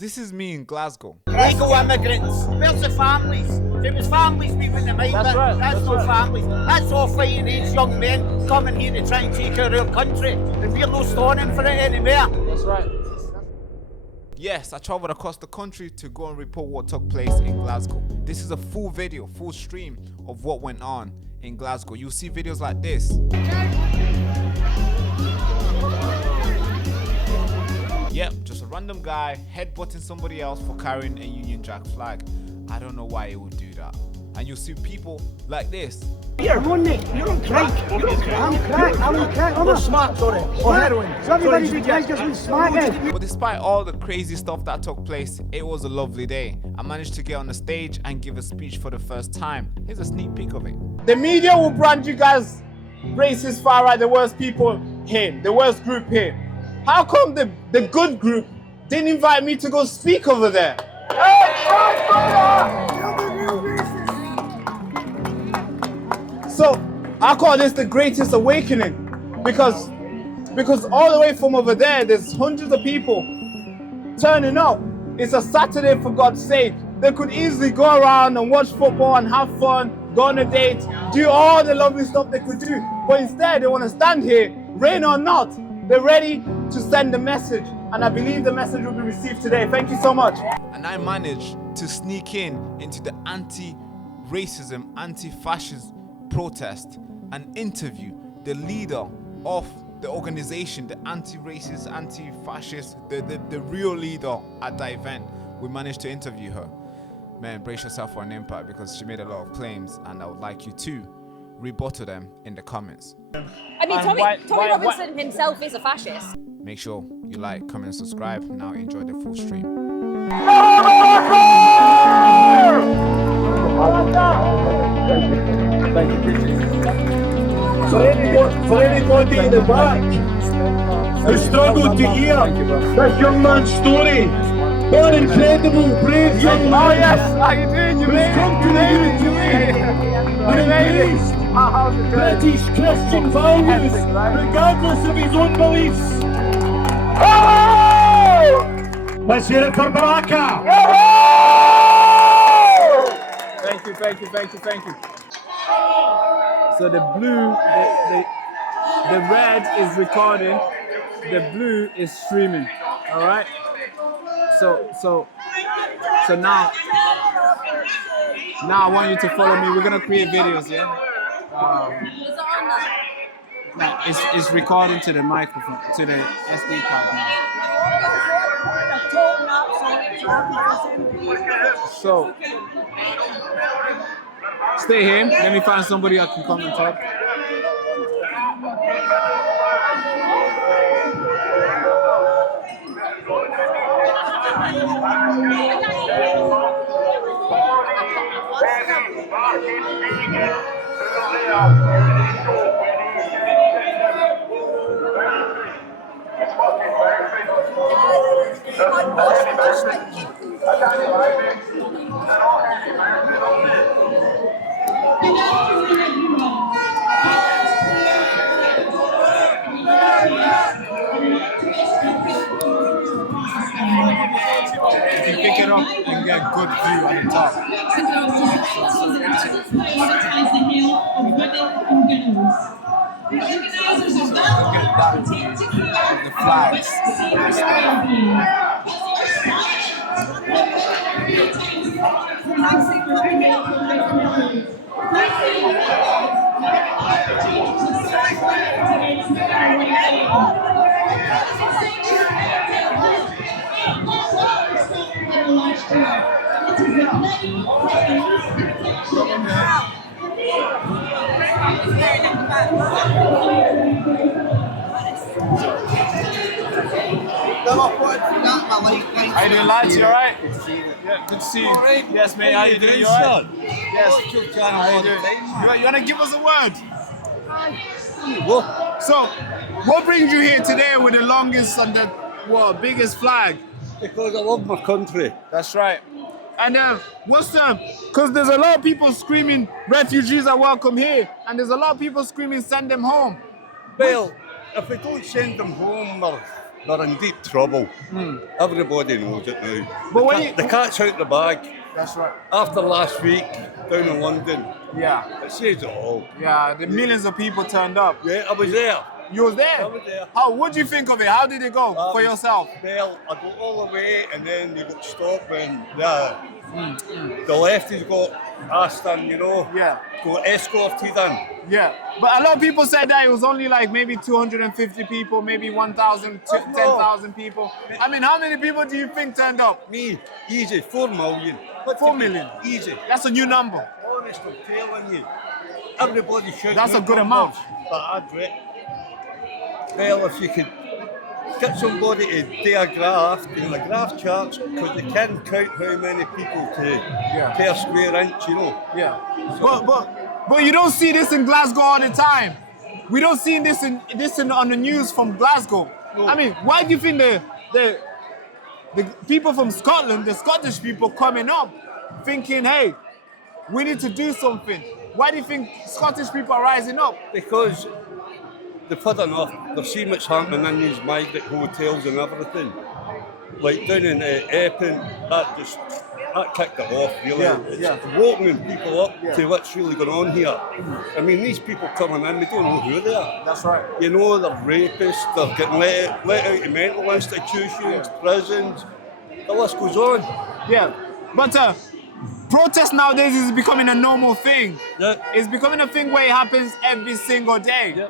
This is me in Glasgow. Legal immigrants. Where's the families? If it was families, we wouldn't mind. That's right. That's not families. That's all fighting age young men coming here to try and take over our country. And we're not standing for it anymore. That's right. Yes, I traveled across the country to go and report what took place in Glasgow. This is a full video, full stream of what went on in Glasgow. You'll see videos like this. Yep, just a random guy headbutting somebody else for carrying a Union Jack flag. I don't know why he would do that. And you'll see people like this. You're on crack. I'm on crack. I'm smart, sorry. Or heroin. So everybody who drinks has been smart. But despite all the crazy stuff that took place, it was a lovely day. I managed to get on the stage and give a speech for the first time. Here's a sneak peek of it. The media will brand you guys racist, far right, the worst people here, the worst group here. How come the good group didn't invite me to go speak over there? So I call this the greatest awakening because all the way from over there's hundreds of people turning up. It's a Saturday, for God's sake. They could easily go around and watch football and have fun, go on a date, do all the lovely stuff they could do. But instead they want to stand here, rain or not. They're ready to send a message, and I believe the message will be received today. Thank you so much. And I managed to sneak into the anti-racism, anti-fascist protest and interview the leader of the organization, the anti-racist, anti-fascist, the real leader at that event. We managed to interview her. Man, brace yourself for an impact because she made a lot of claims, and I would like you to rebuttal them in the comments. I mean, Tommy Robinson himself is a fascist. Make sure you like, comment, and subscribe. Now enjoy the full stream. For anybody in the back who struggled to hear this young man's story, an incredible, brave young man. Oh yes, how you doing? You made come to the UK and embraced British Christian values, regardless of his own beliefs. Let's hear it for Baraka! Thank you. So the blue, the red is recording, the blue is streaming. All right. So now I want you to follow me. We're gonna create videos, yeah. It's recording to the microphone, to the SD card now. So stay here. Let me find somebody I can come and talk. You can pick it up and get a good view on the top. The flags. How you doing, lads? You alright? Yeah, good to see you. Yes, mate. How you doing? You alright? Yes. How you doing? You wanna give us a word? So, what brings you here today with the longest and the biggest flag? Because I love my country. That's right. And what's up? Because there's a lot of people screaming, refugees are welcome here, and there's a lot of people screaming, send them home. Well, if we don't send them home, they're in deep trouble. Everybody knows it now. But when The cat's out the bag. That's right. After last week down in London, Yeah. it says it all. Yeah, the millions of people turned up. Yeah, I was there. You was there? I was there. What do you think of it? How did it go for yourself? Well, I got all the way and then they got stopped when the lefties got asked and, you know, got escorted in. Yeah, but a lot of people said that it was only like maybe 250 people, maybe 1,000, 10,000 people. I mean, how many people do you think turned up? Me, easy, 4 million. 4 million? Easy. That's a new number. Honest, I'm telling you. Everybody shouting. That's a out good amount. numbers, But I'd well, if you could get somebody to do a graph, the graph charts, because they can count how many people per square inch, you know. Yeah. But you don't see this in Glasgow all the time. We don't see this on the news from Glasgow. No. I mean, why do you think the people from Scotland, the Scottish people coming up, thinking, hey, we need to do something? Why do you think Scottish people are rising up? Because they've had enough. They've seen what's happening in these migrant hotels and everything. Like down in Epping, that kicked it off, really. It's woken people up to what's really going on here. I mean, these people coming in, they don't know who they are. That's right. You know, they're rapists, they're getting let out of mental institutions, prisons. The list goes on. Yeah, but protest nowadays is becoming a normal thing. Yeah. It's becoming a thing where it happens every single day. Yeah.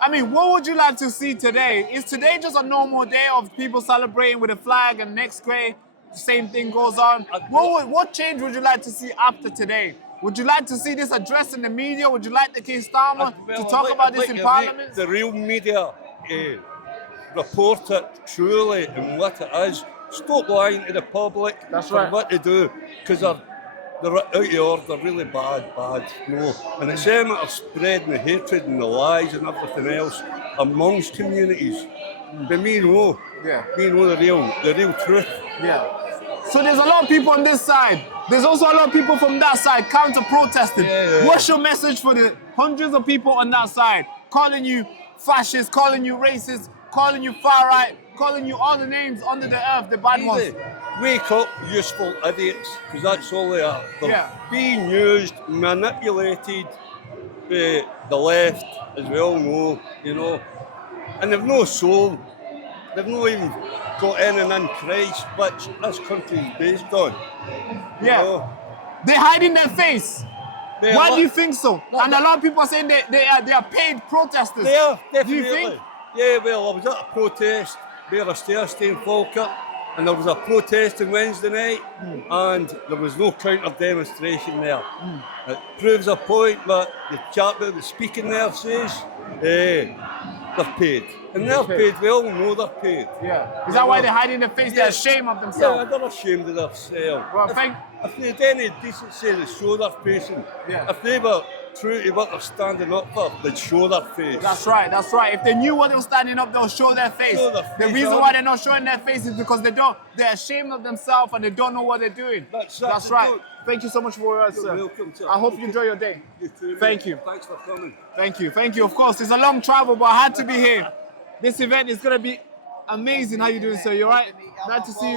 I mean, what would you like to see today? Is today just a normal day of people celebrating with a flag and next day the same thing goes on? What change would you like to see after today? Would you like to see this addressed in the media? Would you like the King Starmer to talk about this in Parliament? The real media report it truly and what it is. Stop lying to the public for what they do, because they're out of order, really bad, no. And it's them that are spreading the hatred and the lies and everything else amongst communities. But me know the real truth. Yeah. So there's a lot of people on this side. There's also a lot of people from that side counter-protesting. What's your message for the hundreds of people on that side, calling you fascist, calling you racist, calling you far-right, calling you all the names under the earth, the bad ones? Wake up, useful idiots, because that's all they are. They're being used, manipulated by the left, as we all know, you know. And they've no soul. They've not even got anything in Christ, which this country is based on. Yeah. You know? They're hiding their face. Why do you think so? And a lot of people are saying they are paid protesters. They are, definitely. Do you think? Yeah, well, I was at a protest where I stayed in Falkirk, and there was a protest on Wednesday night, and there was no counter-demonstration there. It proves a point that the chap that was speaking there says, they're paid. And they're paid, we all know they're paid. Yeah. Is that why they're hiding their face? They're ashamed of themselves? Yeah, they're ashamed of themselves. Well, if they had any decency, they'd show their face. If they were true to what they're standing up for, they'd show their face. That's right. If they knew what they were standing up, they'll show their face. The reason why they're not showing their face is because they're ashamed of themselves and they don't know what they're doing. That's right. Thank you so much for your words, sir. Welcome, sir. I hope you enjoy your day. You too, Thank you. Thanks for coming. Thank you. Of course, it's a long travel, but I had to be here. This event is going to be amazing. How you doing, sir? You all right? Nice to see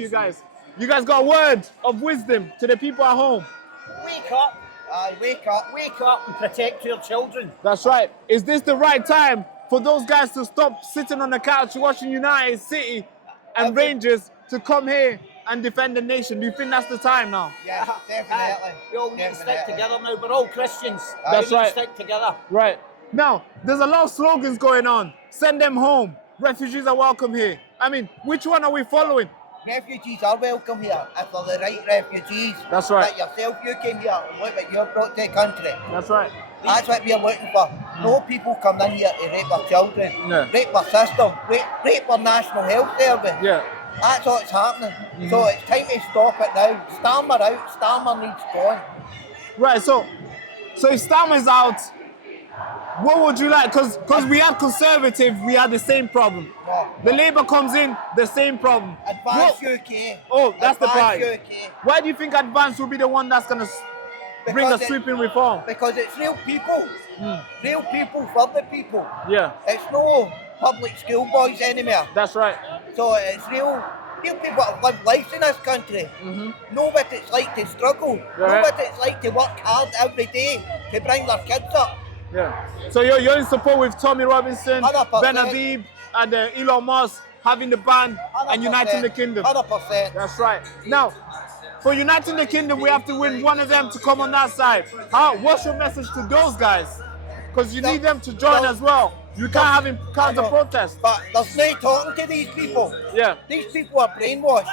you guys. You guys got a word of wisdom to the people at home. Wake up. Wake up and protect your children. That's right. Is this the right time for those guys to stop sitting on the couch watching United City and Rangers to come here and defend the nation? Do you think that's the time now? Yeah, definitely. We all need to stick together now. We're all Christians. That's right. Stick together. Right. Now, there's a lot of slogans going on. Send them home. Refugees are welcome here. I mean, which one are we following? Refugees are welcome here, if they're the right refugees. That's right. Like yourself, you came here and look what you've brought to the country. That's right. That's what we're looking for. No people coming in here to rape our children, rape our system, rape our National Health Service. Yeah. That's what's happening. So it's time to stop it now. Starmer out, Starmer needs gone. Right, so if Starmer's out, what would you like? Because we had Conservative, we had the same problem. No. The Labour comes in, the same problem. Advance UK. Oh, that's the Advance party. UK. Why do you think Advance will be the one that's going to bring a sweeping reform? Because it's real people. Real people for the people. Yeah. It's no public school boys anymore. That's right. So it's real people that live life in this country know what it's like to struggle, know what it's like to work hard every day to bring their kids up. Yeah. So you're in support with Tommy Robinson, 100%. Ben Habib, and Elon Musk having the ban and uniting the kingdom. 100%. That's right. Now, for uniting the kingdom, we have to win one of them to come on that side. What's your message to those guys? Because you need them to join as well. You can't have him counter-protest. But there's no talking to these people. Yeah. These people are brainwashed.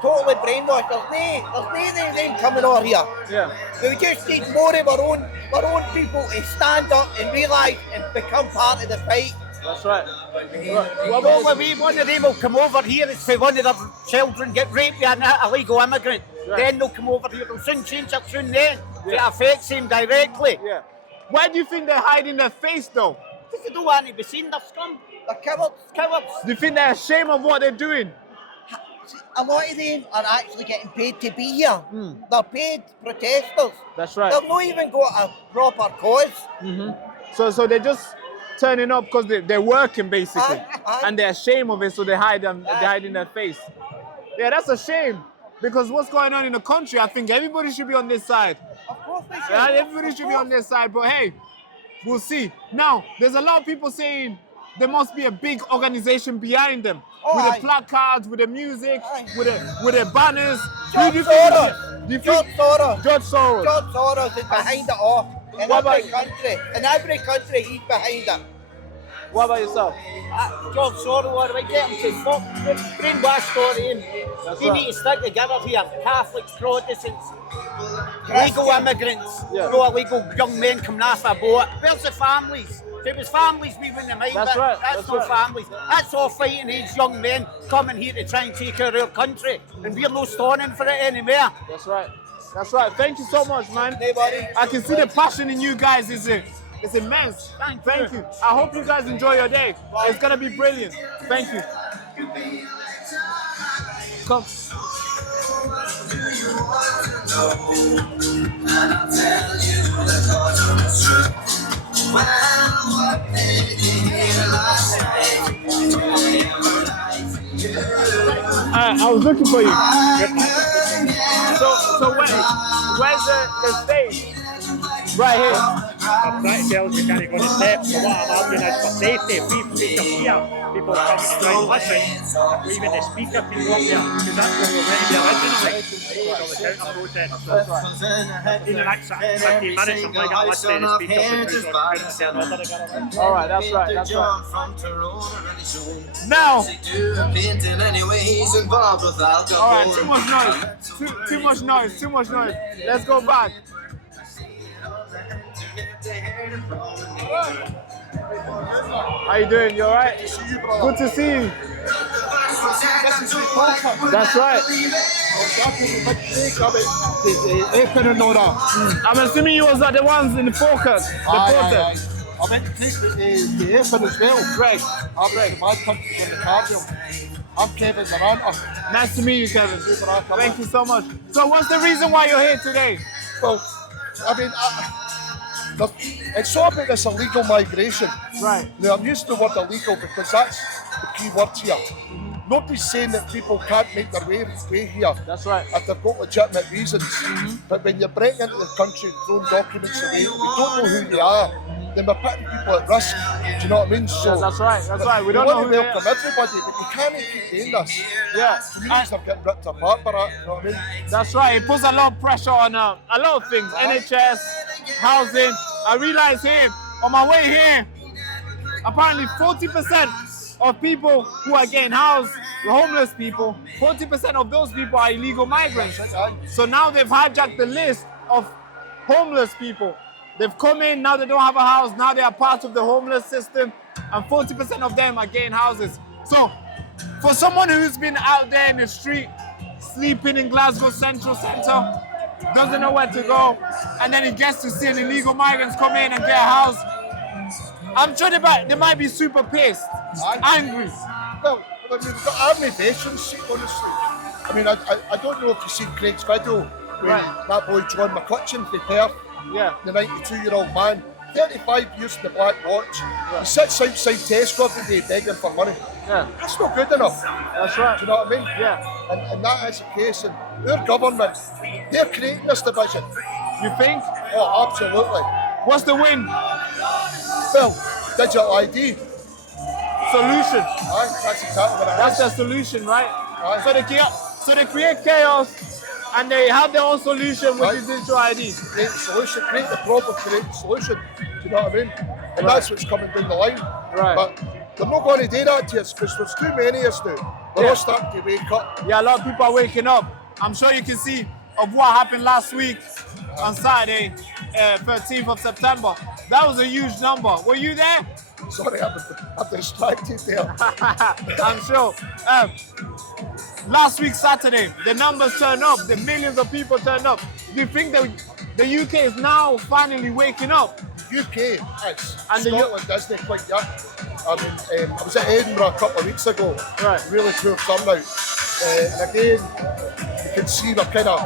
Totally brainwashed. There's no name coming over here. Yeah. We just need more of our own people to stand up and realise and become part of the fight. That's right. Well, we one of them will come over here if one of their children get raped by an illegal immigrant. Right. Then they'll come over here. They'll soon change up soon then. It affects them directly. Yeah. Why do you think they're hiding their face though? Because they don't want to be seen. They're scum. They're cowards. Cowards. Do you think they're ashamed of what they're doing? A lot of them are actually getting paid to be here. They're paid protesters. That's right. They've not even got a proper cause. So they're just turning up because they're working basically, Aye. and they're ashamed of it, so they hide in their face. Yeah, that's a shame because what's going on in the country? I think everybody should be on this side. Of course they should. Yeah, everybody should be on this side. But hey, we'll see. Now, there's a lot of people saying there must be a big organization behind them, with the placards, with the music, with the banners. George Soros. George Soros. George Soros is behind it all. In every country, he's behind it. What about yourself? George Soros, we get him to fuck brainwash story in. We need to stick together here. Catholics, Protestants, legal immigrants, no illegal young men coming off a boat. Where's the families? If it was families, we wouldn't have minded. That's right. That's no families. That's all fighting these young men coming here to try and take over our country. And we're not standing for it anymore. That's right. That's right. Thank you so much, man. Hey, buddy. I can see the passion in you guys. It's immense. Thank you. I hope you guys enjoy your day. It's gonna be brilliant. Thank you. Come. I was looking for you. So where's the stage? Right here. I'm trying to tell you can't go to steps, so what I'm arguing is for safety. If we speak up here, people are coming to try and listen. If we even the speaker people up there, because that's where we're ready to originally. So the counter-protest. That's right. In the next 15 minutes, I'm going to listen to the speakers. All right, that's right. Now. All right, too much noise. Let's go back. How you doing? You alright? Good to see you. That's right. I'm assuming you was at the ones in the focus, the protest. I went to take the airport as well. Right. I went to my country in the cardium. I'm Kevin Maranta. Nice to meet you, Kevin. Thank you so much. So what's the reason why you're here today? Well, I mean, it's all about this illegal migration. Right. Now, I'm using the word illegal because that's the key word here. Nobody's saying that people can't make their way here. That's right. If they've got legitimate reasons. But when you're breaking into the country and throwing documents away, we don't know who they are, then we're putting people at risk. Do you know what I mean? So that's right. We don't know who they are. welcome everybody, but you can't keep doing this. Yeah. Communities are getting ripped apart by that, you know what I mean? That's right. It puts a lot of pressure on a lot of things. NHS, housing. I realize here, on my way here, apparently 40% of people who are getting housed, the homeless people, 40% of those people are illegal migrants. So now they've hijacked the list of homeless people. They've come in, now they don't have a house, now they are part of the homeless system, and 40% of them are getting houses. So for someone who's been out there in the street, sleeping in Glasgow Central Centre, doesn't know where to go, and then he gets to see illegal migrants come in and get a house, I'm sure they might be super pissed, angry. Well, I mean, we've got army veterans, honestly. I mean, I don't know if you've seen Craig's video when that boy John McCutcheon from Perth, the 92-year-old man, 35 years in the Black Watch. He sits outside Tesco every day begging for money. Yeah. That's not good enough. That's right. Do you know what I mean? Yeah. And that is the case. And our government, they're creating this division. You think? Oh, absolutely. What's the win? Well, digital ID. Solution. Aye, that's exactly what it That's is. the solution, right? Aye. So they create chaos and they have their own solution, which Right. is digital ID. Create the solution, create the problem, create the solution. Do you know what I mean? And that's what's coming down the line. Right. But they're not going to do that to us because there's too many of us now. They're all starting to wake up. Yeah, a lot of people are waking up. I'm sure you can see of what happened last week on Saturday, 13th of September. That was a huge number. Were you there? Sorry, I'm distracted there. I'm sure. Last week, Saturday, the numbers turned up. The millions of people turned up. Do you think the UK is now finally waking up? UK is. And Scotland isn't quite yet. I was at Edinburgh a couple of weeks ago. Right. Really poor turnout. And again, you can see we're kind of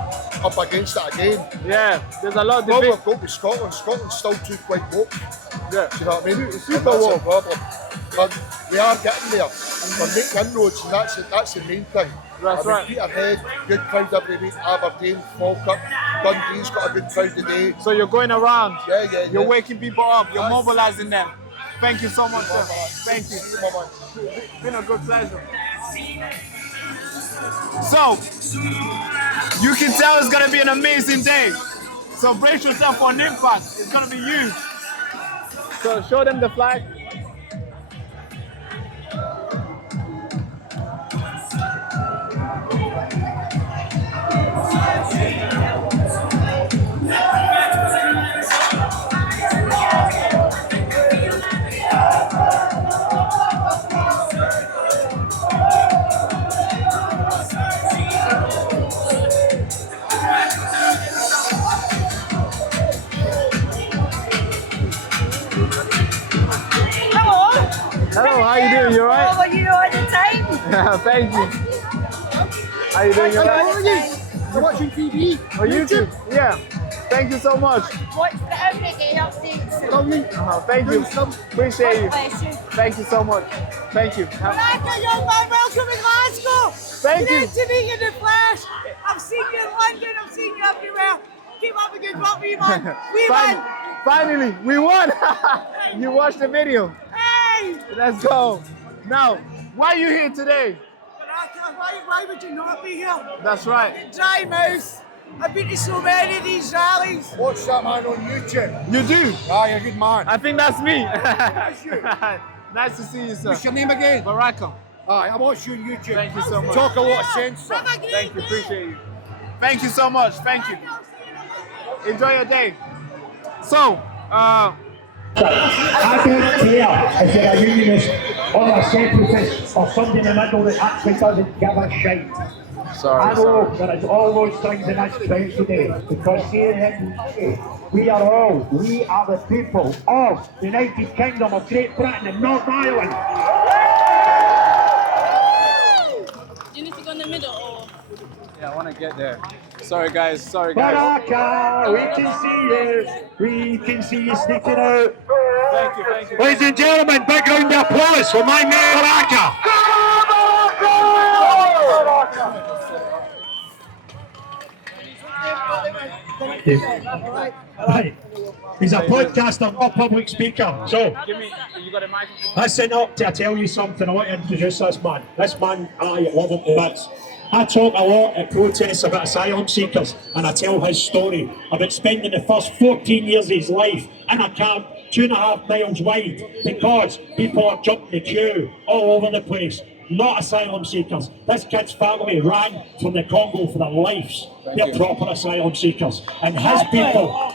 up against it again. Yeah, there's a lot of The problem debate. we've got with Scotland, Scotland's still too quite woke. Yeah. Do you know what I mean? Super And that's woke. the problem. But we are getting there. We're making inroads, and that's the main thing. That's right. Peterhead, good crowd every week. Aberdeen, Falkirk, Dundee's got a good crowd today. So you're going around. Yeah. You're waking people up. You're mobilizing them. Thank you so much, sir. Thank you. It's been a good pleasure. So, you can tell it's going to be an amazing day. So brace yourself for an impact. It's going to be huge. So show them the flag. Hello, how you doing? You alright? How are you all the time? Thank you. How you doing? You alright? You're watching TV? Oh, YouTube? Yeah. Thank you so much. What's the everyday updates? Thank you. Appreciate you. Bless you. Thank you so much. Thank you. Baraka, young man, welcome to Glasgow. Thank you. Great to meet you in the flesh. I've seen you in London, I've seen you everywhere. Keep up the good work, wee man. We won. Finally, we won. You watched the video. Hey! Let's go. Now, why are you here today? Baraka, why would you not be here? That's right. Dry mouth. I've been to so many of these rallies. Watch that man on YouTube. You do? Ah, you're a good man. I think that's me. Nice to see you, sir. What's your name again? Baraka. Aye, I watch you on YouTube. Thank you so much. Talk a lot of sense. Have a great Thank you. day. Appreciate you. Thank you so much. Thank you. Enjoy your day. So, I don't care if you're a unionist or a separatist or somebody in the middle that actually doesn't give a shite. I know there is all those things in this place today because here in the UK, we are the people of the United Kingdom of Great Britain and Northern Ireland. Do you need to go in the middle or? yeah, I want to get there. Sorry, guys. Baraka, we can see you. We can see you sneaking out. Thank you. Thank you. Ladies and gentlemen, big round of applause for my man Baraka. Right. He's a podcaster, not a public speaker. So, You got a microphone? listen up till I tell you something. I want to introduce this man. This man, I love him to bits. I talk a lot at protests about asylum seekers, and I tell his story about spending the first 14 years of his life in a camp 2.5 miles wide because people are jumping the queue all over the place. Not asylum seekers. This kid's family ran from the Congo for their lives. They're proper asylum seekers. And his people...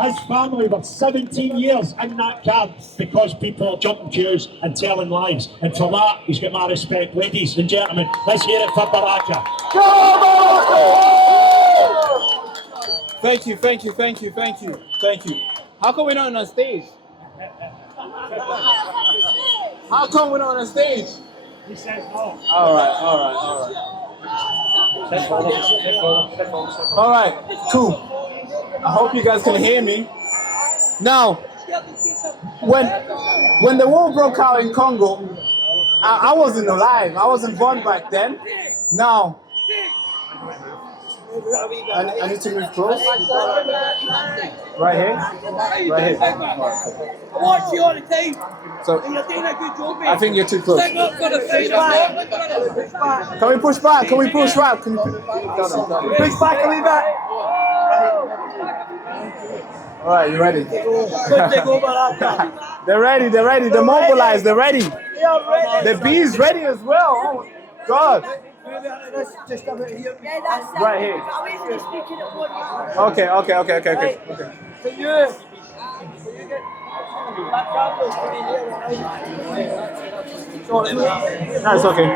His family were 17 years in that camp because people are jumping queues and telling lies. And for that, he's got my respect. Ladies and gentlemen, let's hear it for Baraka. Thank you. How come we're not on stage? How come we're not on stage? He says no. All right. All right, cool. I hope you guys can hear me. Now, when the war broke out in Congo, I wasn't alive. I wasn't born back then. Now, I need to move close. Right here? Right here. I watch you all the time. So, And you're doing a good job, mate. I think you're too close. Stick up for the fight. Can we push back? Can we push back? Can you push back a little bit? All right, you ready? They're ready. They're ready. They're mobilized. They're ready. The bee's ready as well. Oh, God. Right here. Okay. That's okay.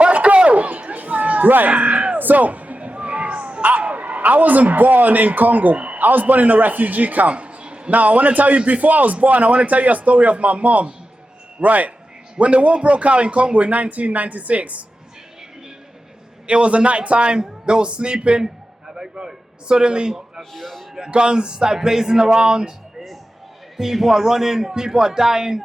Let's go. Right. So, I wasn't born in Congo. I was born in a refugee camp. Now, I want to tell you, before I was born, I want to tell you a story of my mom. Right. When the war broke out in Congo in 1996, it was a night time. They were sleeping. Suddenly, guns start blazing around. People are running. People are dying.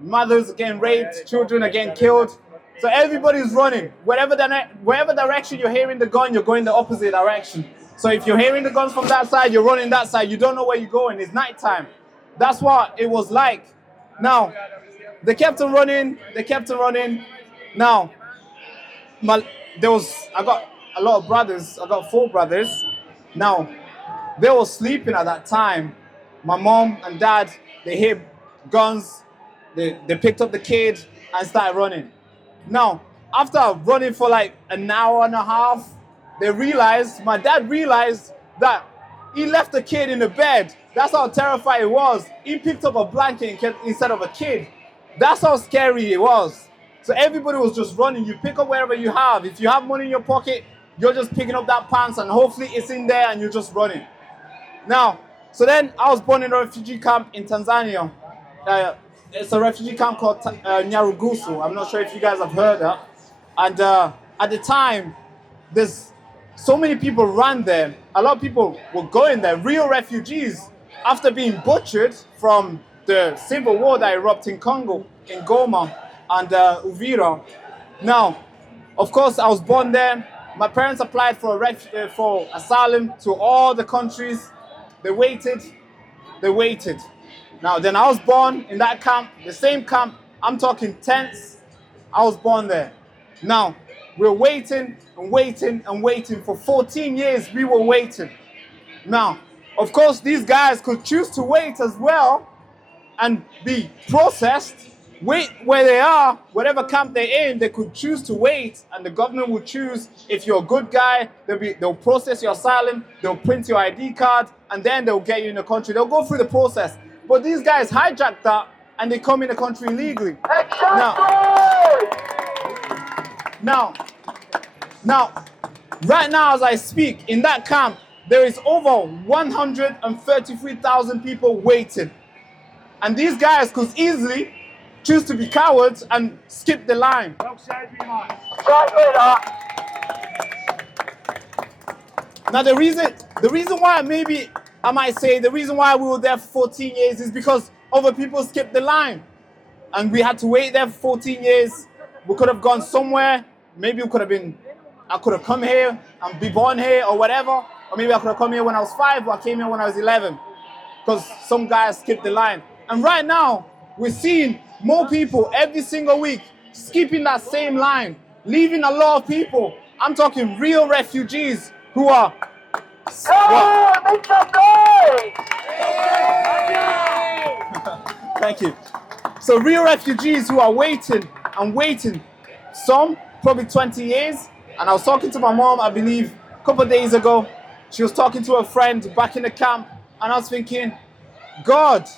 Mothers are getting raped. Children are getting killed. So everybody's running. Wherever direction you're hearing the gun, you're going the opposite direction. So if you're hearing the guns from that side, you're running that side. You don't know where you're going. It's nighttime. That's what it was like. Now, they kept on running. Now, I got a lot of brothers. I got 4 brothers. Now, they were sleeping at that time. My mom and dad, they hear guns. They picked up the kid and started running. Now, after running for like an hour and a half, my dad realized that he left the kid in the bed. That's how terrified it was. He picked up a blanket instead of a kid. That's how scary it was. So everybody was just running. You pick up wherever you have. If you have money in your pocket, you're just picking up that pants and hopefully it's in there and you're just running. Now, so then I was born in a refugee camp in Tanzania. It's a refugee camp called Nyarugusu. I'm not sure if you guys have heard that. And at the time, there's so many people ran there. A lot of people were going there, real refugees, after being butchered from the civil war that erupted in Congo, in Goma and Uvira. Now, of course, I was born there. My parents applied for asylum to all the countries. They waited. Now, then I was born in that camp, the same camp. I'm talking tents. I was born there. Now, we're waiting for 14 years. We were waiting. Now, of course, these guys could choose to wait as well and be processed, wait where they are, whatever camp they're in, they could choose to wait, and the government will choose if you're a good guy, they'll process your asylum, they'll print your ID card, and then they'll get you in the country. They'll go through the process. But these guys hijacked that, and they come in the country illegally. Now, right now as I speak, in that camp, there is over 133,000 people waiting. And these guys could easily choose to be cowards and skip the line. Now the reason why maybe I might say the reason why we were there for 14 years is because other people skipped the line. And we had to wait there for 14 years. We could have gone somewhere. Maybe I could have come here and be born here or whatever. Or maybe I could have come here when I was 5 or I came here when I was 11. Because some guys skipped the line. And right now, we're seeing more people every single week skipping that same line, leaving a lot of people. I'm talking real refugees who are... Thank you. So real refugees who are waiting and waiting. Some probably 20 years. And I was talking to my mom, I believe, a couple of days ago. She was talking to a friend back in the camp. And I was thinking, God,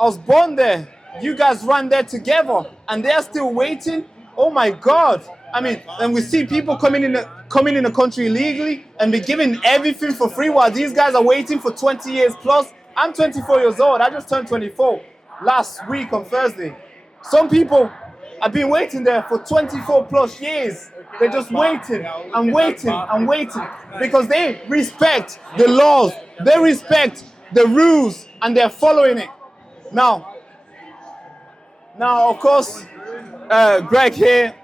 I was born there. You guys ran there together. And they're still waiting. Oh my God. I mean, and we see people coming in the country illegally and be given everything for free while these guys are waiting for 20 years plus. I'm 24 years old. I just turned 24 last week on Thursday. Some people I've been waiting there for 24 plus years. They're just waiting and waiting and waiting because they respect the laws, they respect the rules, and they're following it. Now, of course, Greg here,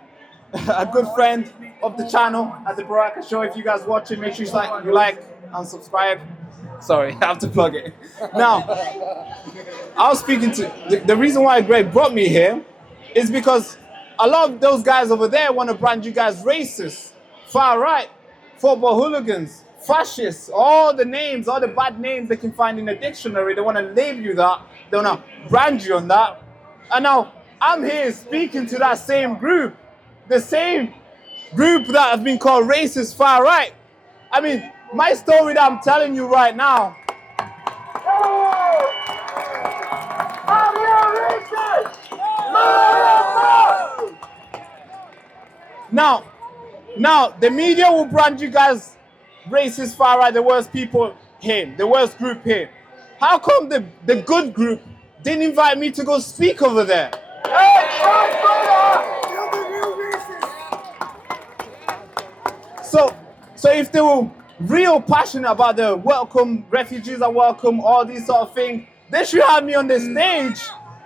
a good friend of the channel at the Baraka Show. If you guys watching, make sure you like and subscribe. Sorry, I have to plug it. Now, I was speaking to the reason why Greg brought me here is because a lot of those guys over there want to brand you guys racist, far right, football hooligans, fascists, all the names, all the bad names they can find in the dictionary. They want to label you that. They want to brand you on that. And now I'm here speaking to that same group, the same group that have been called racist, far right. I mean, my story that I'm telling you right now. Now, the media will brand you guys racist, far right, the worst people here, the worst group here. How come the good group didn't invite me to go speak over there? So if they were real passionate about the welcome, refugees are welcome, all these sort of things, they should have me on the stage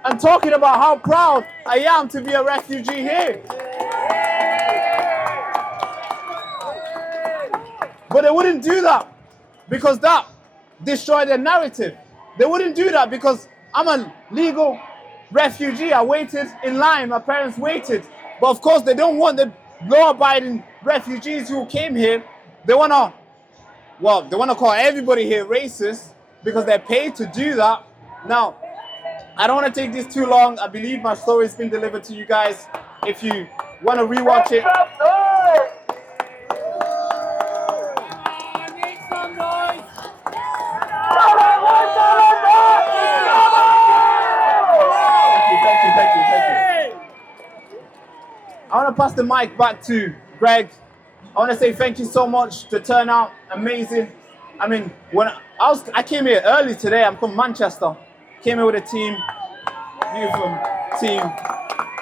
and talking about how proud I am to be a refugee here. But they wouldn't do that because that destroyed their narrative. They wouldn't do that because I'm a legal refugee. I waited in line. My parents waited. But of course, they don't want the law-abiding refugees who came here. They want to call everybody here racist because they're paid to do that. Now, I don't want to take this too long. I believe my story's been delivered to you guys. If you want to rewatch it. Thank you. I want to pass the mic back to Greg. I want to say thank you so much. The turnout, amazing. I mean, when I came here early today. I'm from Manchester. Came here with a team, beautiful team.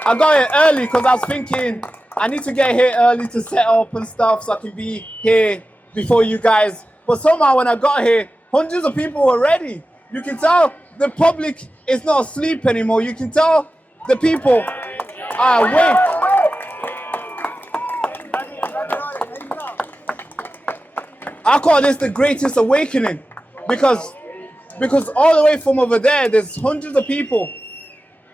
I got here early because I was thinking I need to get here early to set up and stuff so I can be here before you guys. But somehow when I got here, hundreds of people were ready. You can tell the public is not asleep anymore. You can tell the people are awake. I call this the greatest awakening because all the way from over there's hundreds of people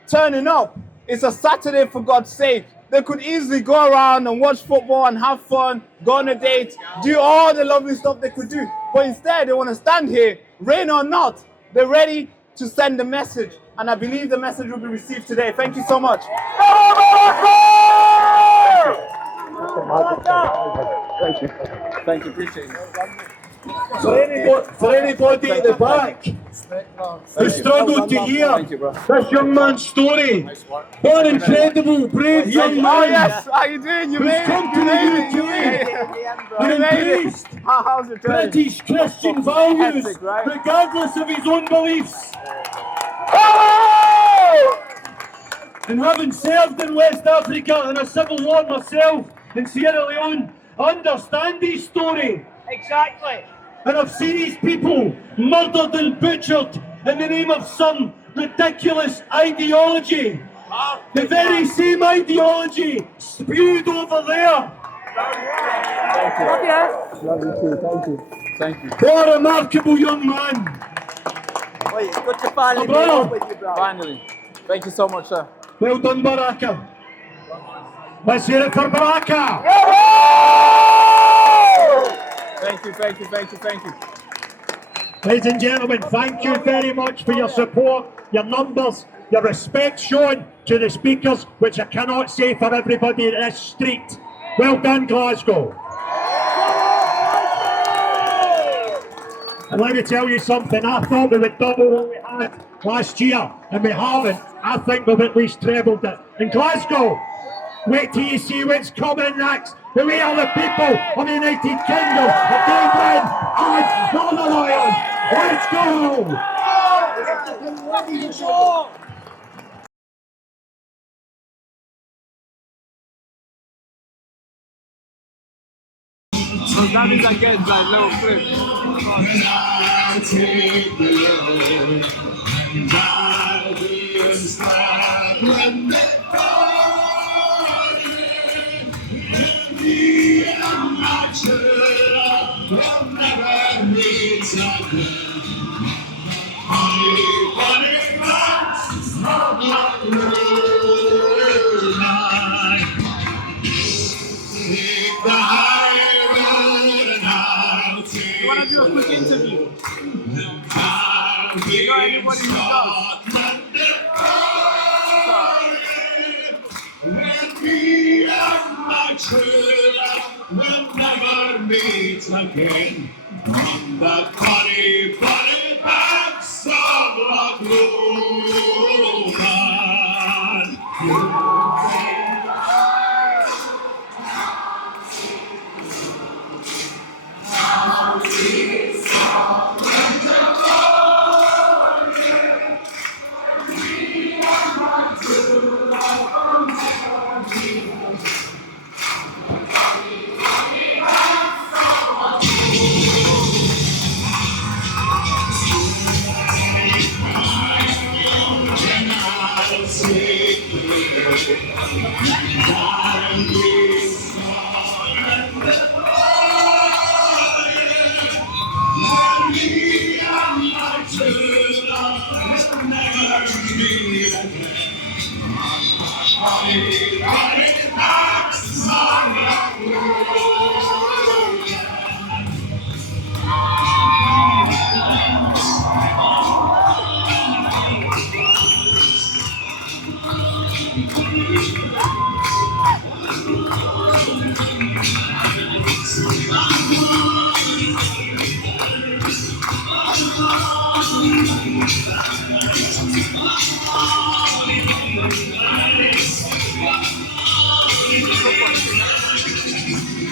turning up. It's a Saturday, for God's sake. They could easily go around and watch football and have fun, go on a date, do all the lovely stuff they could do. But instead, they want to stand here, rain or not. They're ready to send the message. And I believe the message will be received today. Thank you so much. Thank you, appreciate it. For anybody in the back who struggled to hear this young man's story, what an incredible, brave young man. Oh yes, how you doing? You made it. Come to the UK and embraced British Christian values, regardless of his own beliefs. And having served in West Africa in a civil war myself in Sierra Leone, I understand his story. Exactly. And I've seen these people murdered and butchered in the name of some ridiculous ideology. The very same ideology spewed over there. Thank you. What a remarkable young man. Wait, it's good to finally meet up with you, bro. Finally. Thank you so much, sir. Well done, Baraka. Let's hear it for Baraka. Thank you. Ladies and gentlemen, thank you very much for your support, your numbers, your respect shown to the speakers, which I cannot say for everybody in this street. Well done, Glasgow. And let me tell you something, I thought we would double what we had last year, and we haven't. I think we've at least trebled it. In Glasgow, wait till you see what's coming next. We are the people of the United Kingdom, of England and Northern Ireland. Let's go! So that is again that little clip. I'll take the road, and I'll be inspired when they call me and my children will never meet again. Funny facts of the road line. Take the high road and I'll take. You want to do a quick interview? I'll be you know anybody who does? When me and my children will never meet again on the funny backs of the road.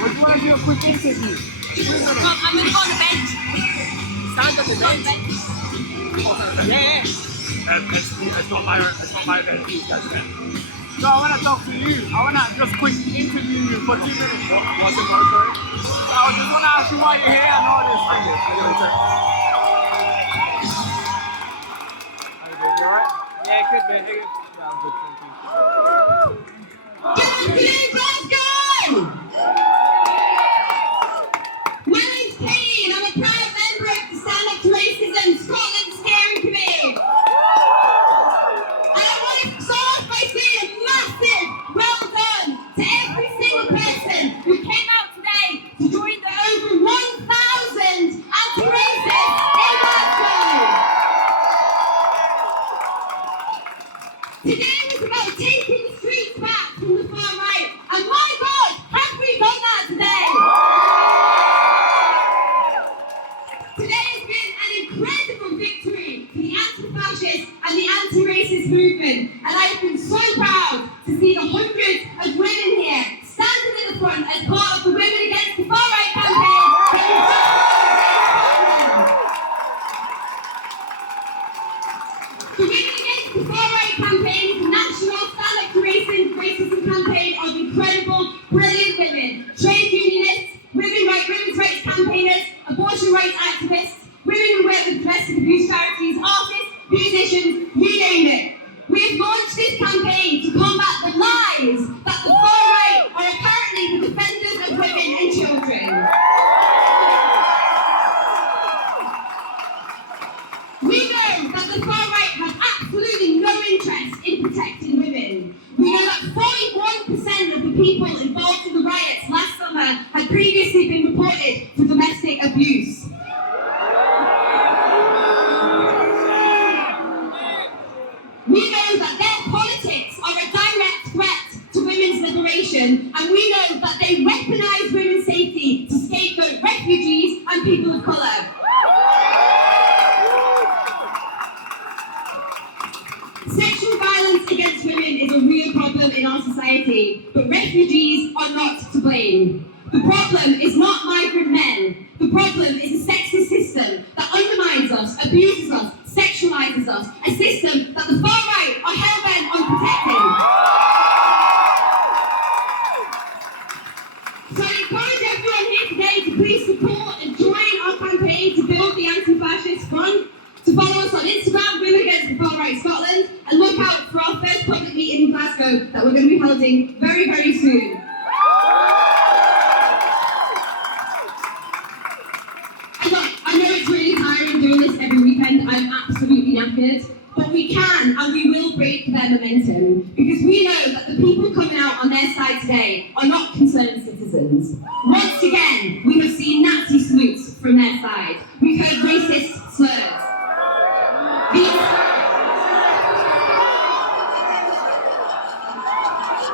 Would you want to do a quick interview? I'm going to go on the bench. Stand on the bench? Yeah. It's not my event, these guys event. So I want to talk to you. I want to just quick interview you for 2 minutes. What's it called, sorry? I just want to ask you why you're here and all this thing. How you doing? You alright? Yeah, it could be. Yeah, I'm good, thank you. Glasgow! My name's Katie and I'm a proud member of the Stand Up to Racism Scotland Steering Committee. And I want to start off by saying a massive well done to every single person who came out today to join the over 1,000 anti-racists in Glasgow. Today was about taking the streets back from the far right, and my God, have we done that today? Today has been an incredible victory for the anti-fascist and the anti-racist movement, and I've been so proud to see the hundreds of women here standing in the front as part of the Women Against the Far Right campaign. The Women Against the Far Right campaign is a national Stand Up to Racism campaign of incredible, brilliant women, trade unionists, women's rights campaigners, abortion rights activists, women who work with domestic abuse charities, artists, musicians, you name it. We have launched this campaign to combat the lies that the far right are apparently the defenders of women and children. We know that the far right have absolutely no interest in protecting women. We know that 41% of the people involved in the riots last summer had previously been reported for domestic abuse. We know that their politics are a direct threat to women's liberation, and we know that they weaponize women's safety to scapegoat refugees and people of colour. Sexual violence against women is a real problem in our society, but refugees are not to blame. The problem is not migrant men. The problem is a sexist system that undermines us, abuses us, sexualizes us, a system that the far right are hell-bent on protecting. So I encourage everyone here today to please support and join our campaign to build the anti-fascist front. To follow us on Instagram, Women Against the Far Right Scotland, and look out for our first public meeting in Glasgow that we're going to be holding very, very soon. And look, I know it's really tiring doing this every weekend. I'm absolutely knackered. But we can and we will break their momentum, because we know that the people coming out on their side today are not concerned citizens. Once again, we have seen Nazi salutes from their side. We've heard racist slurs.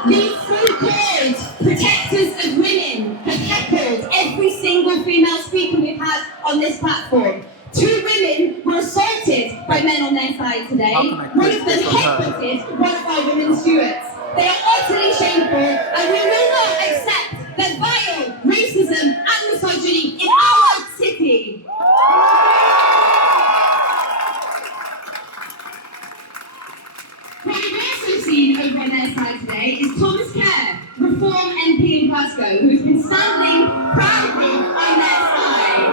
These so-called protectors of women have heckled every single female speaker we've had on this platform. 2 women were assaulted by men on their side today. One of them headbutted one of our women stewards. They are utterly shameful, and we will not accept their vile racism and misogyny in our city. What we've also seen over on their side today is Thomas Kerr, Reform MP in Glasgow, who has been standing proudly on their side.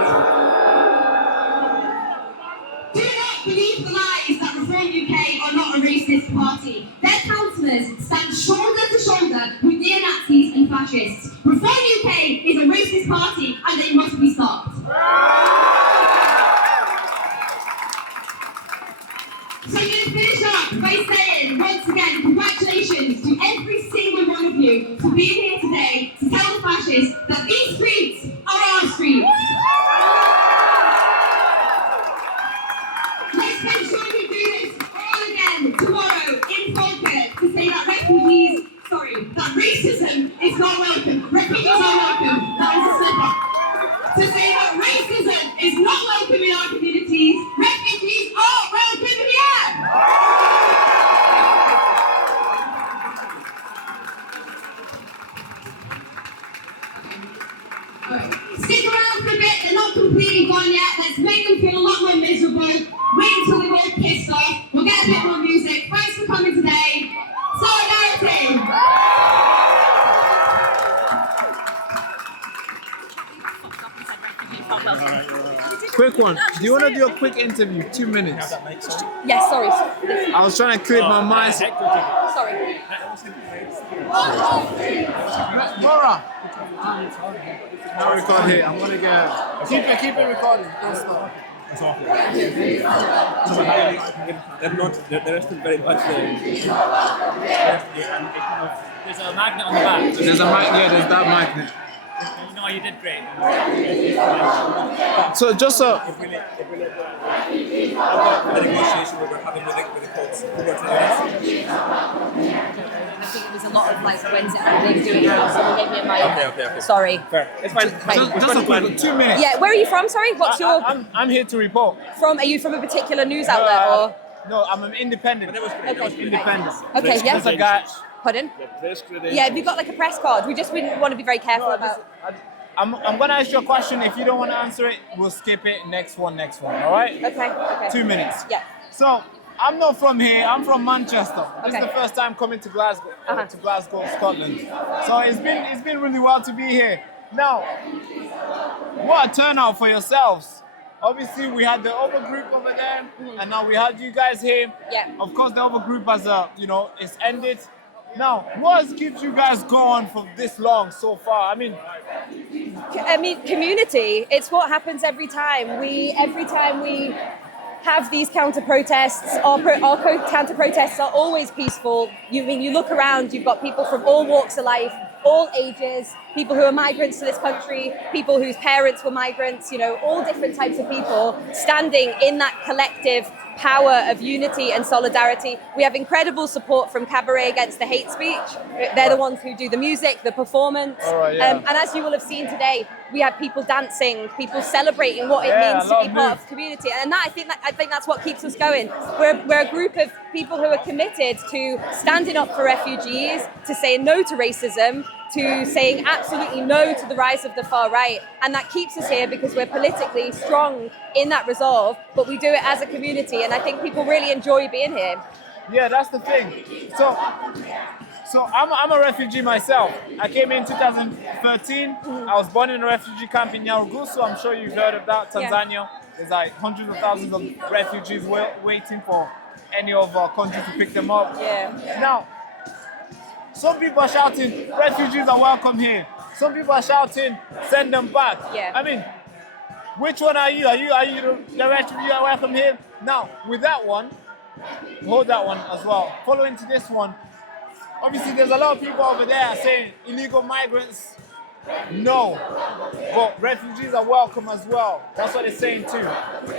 Do not believe the lies that Reform UK are not a racist party. Their councillors stand shoulder to shoulder with neo-Nazis and fascists. Reform UK is a racist party and it must be stopped. So I'm going to finish up by saying, once again, congratulations to every single one of you for being here today to tell the fascists that these streets are our streets. Let's make sure we do this all again tomorrow in Falkirk to say that that racism is not welcome. Refugees are welcome. That was a slip up. To say that racism is not welcome in our communities, refugees are welcome here! Stick around for a bit, they're not completely gone yet. Let's make them feel a lot more miserable. Wait until they're all pissed off. We'll get a bit more music. Thanks for coming today. Solidarity! Quick one. Do you want to do a quick interview? 2 minutes. Yes, sorry. I was trying to clear my mind. Sorry. Laura. Now record here. I'm gonna get. Keep it recording. Don't stop. They're still very much there. There's a magnet on the back. There's a magnet. Yeah, there's that magnet. No, you did great. So just so. The negotiation we were having with the courts. I think it was a lot of like, when's it happening, do it now, someone gave me a mic. Okay. Sorry. Fair. It's fine. Just a quick 2 minutes. Yeah, where are you from, sorry? What's your... I'm here to report. Are you from a particular news outlet or...? No, I'm an independent. Independent. Okay, yeah. There's a guy. Pardon? Yeah, have you got like a press card? We want to be very careful about... I'm going to ask you a question. If you don't want to answer it, we'll skip it. Next one, all right? Okay. 2 minutes. Yeah. So, I'm not from here. I'm from Manchester. This is the first time coming to Glasgow, Scotland. So it's been really well to be here. Now, what a turnout for yourselves. Obviously, we had the other group over there, and now we had you guys here. Yeah. Of course, the other group has, it's ended. Now, what has kept you guys going for this long so far? I mean, community. It's what happens every time. Every time we have these counter-protests, our counter-protests are always peaceful. You look around, you've got people from all walks of life, all ages, people who are migrants to this country, people whose parents were migrants, all different types of people standing in that collective power of unity and solidarity. We have incredible support from Cabaret Against the Hate Speech. They're the ones who do the music, the performance. Right, yeah. And as you will have seen today, we have people dancing, people celebrating what it means to be part of community. And I think that's what keeps us going. We're a group of people who are committed to standing up for refugees, to saying no to racism, to saying absolutely no to the rise of the far right. And that keeps us here because we're politically strong in that resolve, but we do it as a community. And I think people really enjoy being here. Yeah, that's the thing. So So I'm a refugee myself. I came in 2013. I was born in a refugee camp in Nyarugusu. I'm sure you've heard of that, Tanzania. Yeah. There's like hundreds of thousands of refugees waiting for any of our countries to pick them up. Yeah. Now, some people are shouting, refugees are welcome here. Some people are shouting, send them back. Yeah. I mean, which one are you? Are you the refugee are welcome here? Now, with that one, hold that one as well. Following to this one, obviously there's a lot of people over there saying illegal migrants, no, but refugees are welcome as well. That's what they're saying too.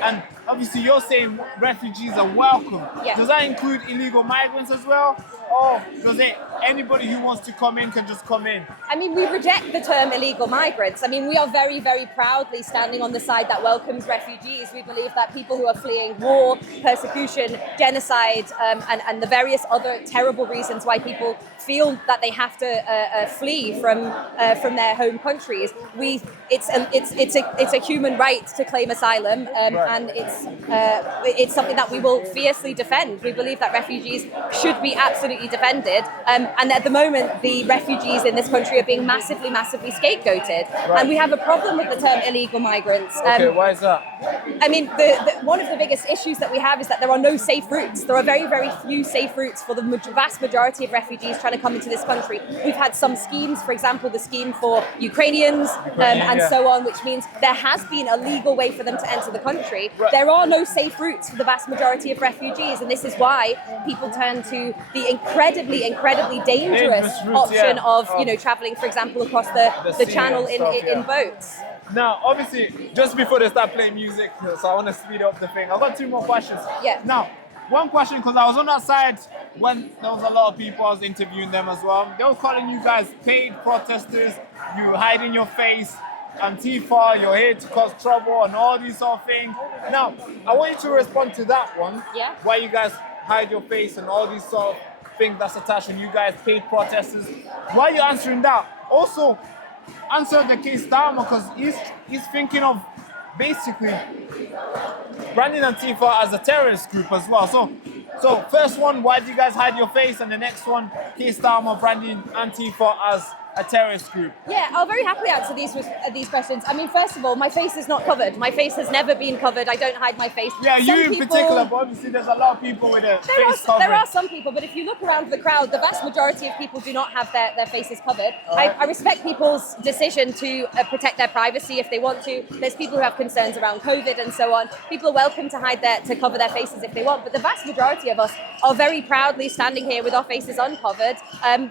And obviously you're saying refugees are welcome. Yeah. Does that include illegal migrants as well? Or does it, anybody who wants to come in can just come in? I mean, we reject the term illegal migrants. I mean, we are very, very proudly standing on the side that welcomes refugees. We believe that people who are fleeing war, persecution, genocide, and the various other terrible reasons why people feel that they have to flee from their home countries. It's a human right to claim asylum, and it's something that we will fiercely defend. We believe that refugees should be absolutely defended, and at the moment the refugees in this country are being massively scapegoated, and we have a problem with the term illegal migrants. Okay, why is that? I mean, one of the biggest issues that we have is that there are no safe routes. There are very, very few safe routes for the vast majority of refugees trying to come into this country. We've had some schemes, for example, the scheme for Ukrainians and so on, which means there has been a legal way for them to enter the country. Right. There are no safe routes for the vast majority of refugees, and this is why people turn to the incredibly dangerous routes, option of travelling, for example, across the channel in boats. Now, obviously, just before they start playing music, so I want to speed up the thing. I've got 2 more questions. Yeah. Now, one question, because I was on that side when there was a lot of people, I was interviewing them as well. They were calling you guys paid protesters, you hiding your face, Antifa, you're here to cause trouble and all these sort of things. Now, I want you to respond to that one. Yeah. Why you guys hide your face and all these sort of things that's attached when you guys paid protesters. Why are you answering that? Also, answer the case Dharma, because he's thinking of basically branding Antifa as a terrorist group as well. So first one, why do you guys hide your face? And the next one, case Dharma branding Antifa as a terrorist group. Yeah, I'll very happily answer these questions. I mean, first of all, my face is not covered. My face has never been covered. I don't hide my face. Yeah, you in particular, but obviously there's a lot of people with a face covered. There are some people, but if you look around the crowd, the vast majority of people do not have their faces covered. I respect people's decision to protect their privacy if they want to. There's people who have concerns around COVID and so on. People are welcome to cover their faces if they want, but the vast majority of us are very proudly standing here with our faces uncovered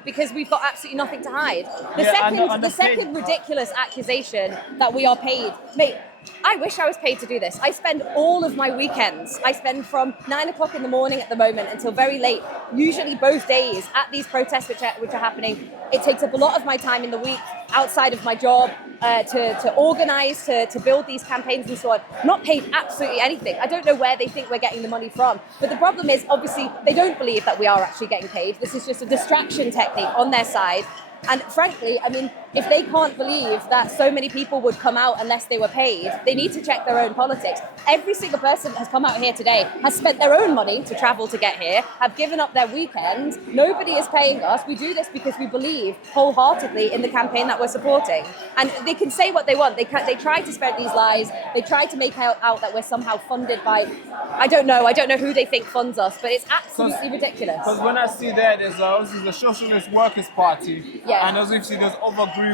because we've got absolutely nothing to hide. The second ridiculous accusation that we are paid, mate, I wish I was paid to do this. I spend all of my weekends. I spend from 9 o'clock in the morning at the moment until very late, usually both days, at these protests which are happening. It takes up a lot of my time in the week outside of my job to organise, to build these campaigns and so on. Not paid absolutely anything. I don't know where they think we're getting the money from. But the problem is, obviously, they don't believe that we are actually getting paid. This is just a distraction technique on their side. And frankly, I mean, if they can't believe that so many people would come out unless they were paid, they need to check their own politics. Every single person that has come out here today has spent their own money to travel to get here, have given up their weekends. Nobody is paying us. We do this because we believe wholeheartedly in the campaign that we're supporting. And they can say what they want. They try to spread these lies. They try to make out that we're somehow funded by, I don't know who they think funds us, but it's absolutely ridiculous. Because when I see that, there's the Socialist Workers' Party. Yeah. And as we've seen, there's other groups.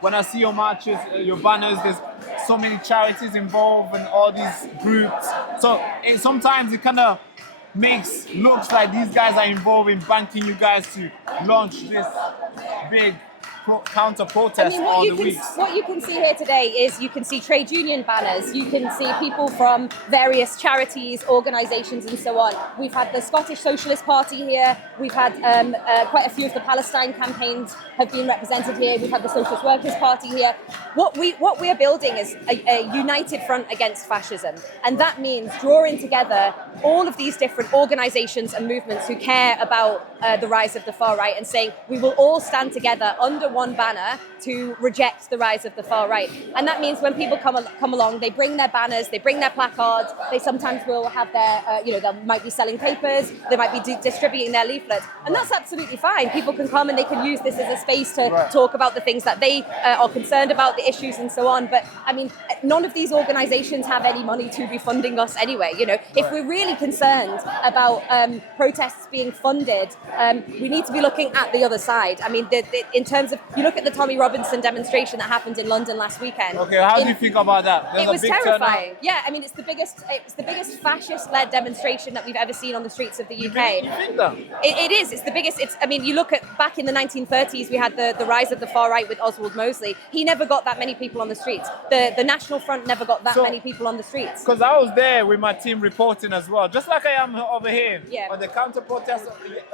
When I see your marches, your banners, there's so many charities involved and all these groups. So sometimes it kind of looks like these guys are involved in banking you guys to launch this big counter-protest all the weeks. What you can see here today is you can see trade union banners, you can see people from various charities, organisations and so on. We've had the Scottish Socialist Party here, we've had quite a few of the Palestine campaigns have been represented here, we've had the Socialist Workers' Party here. What we are building is a united front against fascism, and that means drawing together all of these different organisations and movements who care about the rise of the far right and saying we will all stand together under one banner to reject the rise of the far right. And that means when people come along, they bring their banners, they bring their placards, they sometimes will have their, they might be selling papers, they might be distributing their leaflets, and that's absolutely fine. People can come and they can use this as a space to talk about the things that they are concerned about, the issues and so on. But I mean, none of these organizations have any money to be funding us anyway. If we're really concerned about protests being funded, we need to be looking at the other side. I mean, in terms of, you look at the Tommy Robinson demonstration that happened in London last weekend. Okay, how do you think about that? It was terrifying. Yeah, I mean, it's the biggest fascist-led demonstration that we've ever seen on the streets of the UK. You think that? It is. It's the biggest. I mean, you look at back in the 1930s, we had the rise of the far right with Oswald Mosley. He never got that many people on the streets. The National Front never got that many people on the streets. Because I was there with my team reporting as well, just like I am over here on the counter-protest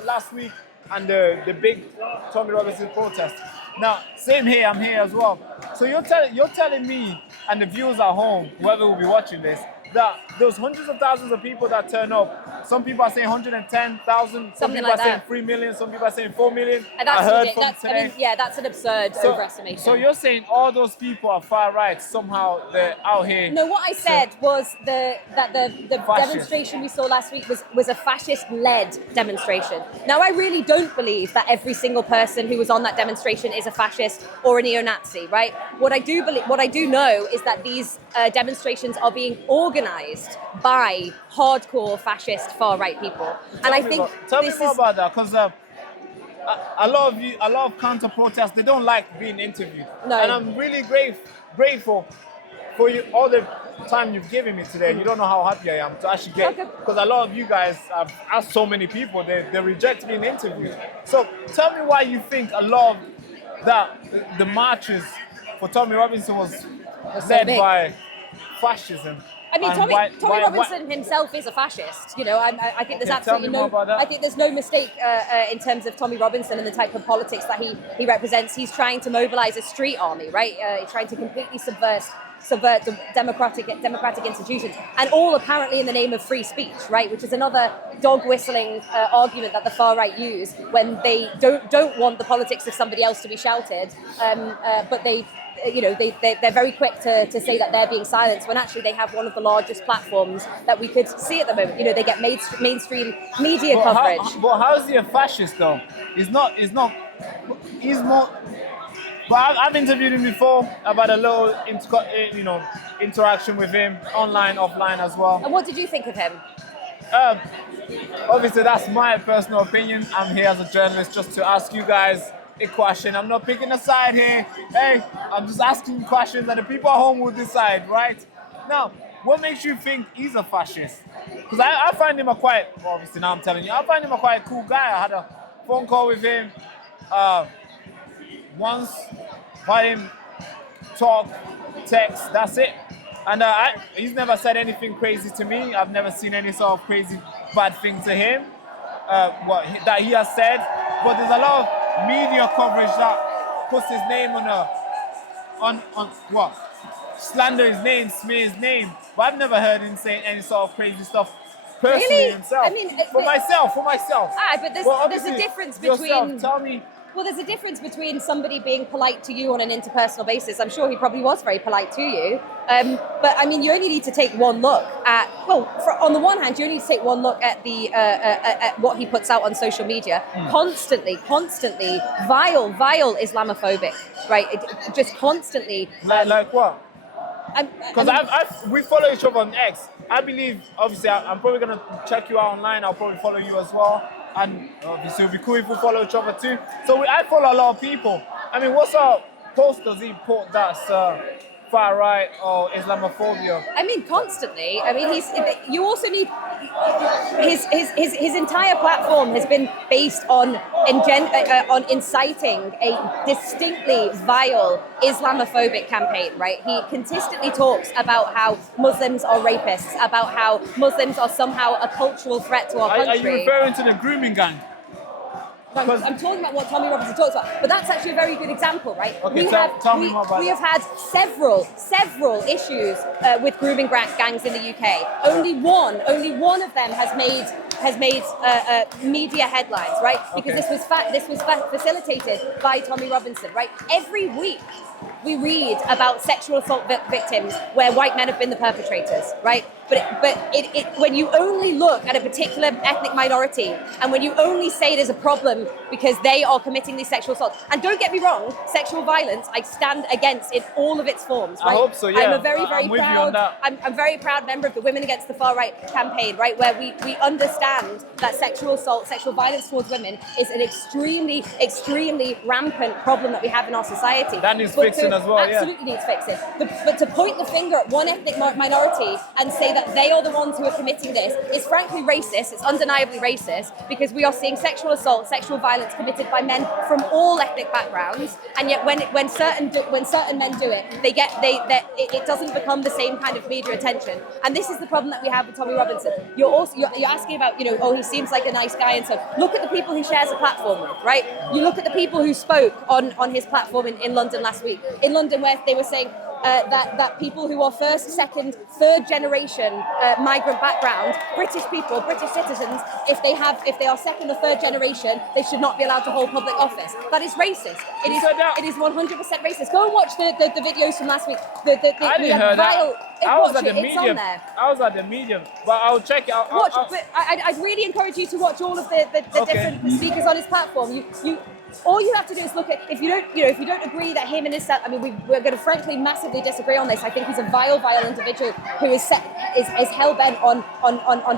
last week and the big Tommy Robinson protest. Now, same here, I'm here as well. So you're telling me and the viewers at home, whoever will be watching this, that those hundreds of thousands of people that turn up, some people are saying 110,000, some people are saying 3 million, some people are saying 4 million. And that's that's an absurd overestimation. So you're saying all those people are far right, somehow they're out here? No, what I said was that the demonstration we saw last week was a fascist-led demonstration. Now, I really don't believe that every single person who was on that demonstration is a fascist or a neo-Nazi, right? What I do know is that these demonstrations are being organised by hardcore fascist far-right people. Tell me more about that, because a lot of counter-protests, they don't like being interviewed. No. And I'm really grateful for you, all the time you've given me today. You don't know how happy I am to actually get, because a lot of you guys have asked so many people, they reject being interviewed. So tell me why you think a lot of the marches for Tommy Robinson was led by fascism. I mean, Tommy Robinson himself is a fascist. I think there's absolutely no. I think there's no mistake in terms of Tommy Robinson and the type of politics that he represents. He's trying to mobilise a street army, right? He's trying to completely subvert the democratic institutions, and all apparently in the name of free speech, right? Which is another dog whistling argument that the far right use when they don't want the politics of somebody else to be shouted, but they're very quick to say that they're being silenced when actually they have one of the largest platforms that we could see at the moment. They get mainstream media coverage. But how is he a fascist though? He's more. But I've interviewed him before. I've had a little interaction with him, online, offline as well. And what did you think of him? Obviously, that's my personal opinion. I'm here as a journalist just to ask you guys a question. I'm not picking a side here. Hey, I'm just asking questions and the people at home will decide, right? Now, what makes you think he's a fascist? Because I find him obviously now I'm telling you, I find him a quite cool guy. I had a phone call with him once, by him talk, text, that's it. And he's never said anything crazy to me. I've never seen any sort of crazy bad thing to him that he has said. But there's a lot of media coverage that puts his name on what? Slander his name, smear his name. But I've never heard him say any sort of crazy stuff personally himself. I mean, for myself. But there's a difference between. Tell me. Well, there's a difference between somebody being polite to you on an interpersonal basis. I'm sure he probably was very polite to you. But I mean, you only need to take one look at, on the one hand, you only need to take one look at at what he puts out on social media. Constantly, vile Islamophobic, right? Just constantly. Like what? Because we follow each other on X. I believe, obviously, I'm probably going to check you out online. I'll probably follow you as well. And obviously, it would be cool if we follow each other too. So I follow a lot of people. I mean, what sort of post does he put that's far right or Islamophobia? I mean, constantly. I mean, you also need his entire platform has been based on inciting a distinctly vile Islamophobic campaign, right? He consistently talks about how Muslims are rapists, about how Muslims are somehow a cultural threat to our country. Are you referring to the grooming gang? I'm talking about what Tommy Robinson talks about, but that's actually a very good example, right? Okay, tell me more about we have had several issues with grooming gangs in the UK. Only one of them has made media headlines, right? Because this was facilitated by Tommy Robinson, right? Every week we read about sexual assault victims where white men have been the perpetrators, right? But when you only look at a particular ethnic minority and when you only say it is a problem because they are committing these sexual assaults, and don't get me wrong, sexual violence I stand against in all of its forms, right? I hope so, yeah. I'm a very I'm with you on that. I'm very proud member of the Women Against the Far Right campaign, right, where we understand that sexual assault, sexual violence towards women is an extremely, extremely rampant problem that we have in our society. That needs fixing as well, absolutely needs fixing. But to point the finger at one ethnic minority and say that they are the ones who are committing this is frankly racist. It's undeniably racist because we are seeing sexual assault, sexual violence committed by men from all ethnic backgrounds, and yet when certain men do it, it doesn't become the same kind of media attention. And this is the problem that we have with Tommy Robinson. You're asking about, he seems like a nice guy, and so look at the people he shares a platform with, right? You look at the people who spoke on his platform in London last week. In London, where they were saying that people who are first, second, third generation migrant background, British people, British citizens, if they are second or third generation, they should not be allowed to hold public office. That is racist. It is 100% racist. Go and watch the videos from last week. I didn't hear that. I was at the medium. I was at the medium, but I'll check it out. I'd really encourage you to watch all of the different speakers on his platform. All you have to do is look at, if you don't agree that him and his, we're going to frankly massively disagree on this. I think he's a vile individual who is hell-bent on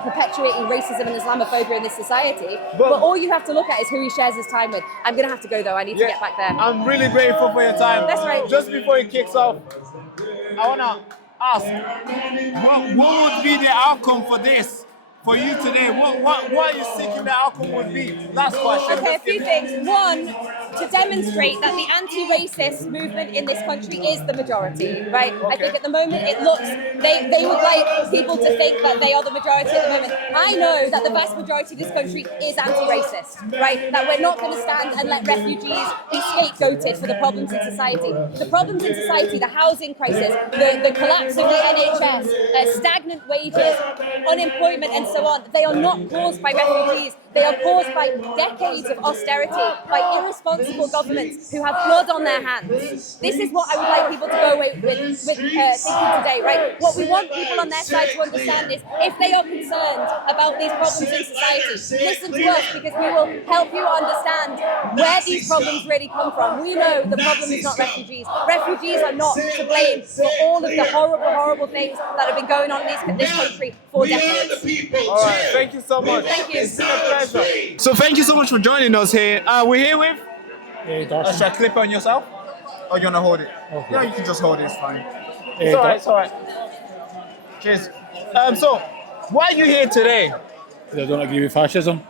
perpetuating racism and Islamophobia in this society. But all you have to look at is who he shares his time with. I'm going to have to go though, I need to get back there. I'm really grateful for your time. That's right. Just before it kicks off, I want to ask, what would be the outcome for this? For you today, what are you seeking the outcome would be? Last question. Okay, a few things. One, to demonstrate that the anti-racist movement in this country is the majority, right? Okay. I think at the moment it looks, they would like people to think that they are the majority at the moment. I know that the vast majority of this country is anti-racist, right? That we're not going to stand and let refugees be scapegoated for the problems in society. The problems in society, the housing crisis, the collapse of the NHS, stagnant wages, unemployment and so on, they are not caused by refugees. They are caused by decades of austerity, by irresponsible governments who have blood on their hands. This is what I would like people to go away with thinking today, right? What we want people on their side to understand is, if they are concerned about these problems in society, listen to us, because we will help you understand where these problems really come from. We know the problem is not refugees. Refugees are not to blame for all of the horrible, horrible things that have been going on in this country for decades. All right, thank you so much. Thank you. It's been a pleasure. So thank you so much for joining us here. We're here with... Should I clip on yourself? Or you want to hold it? Okay. Yeah, you can just hold it, it's fine. It's all right. Cheers. So, why are you here today? Because I don't agree with fascism.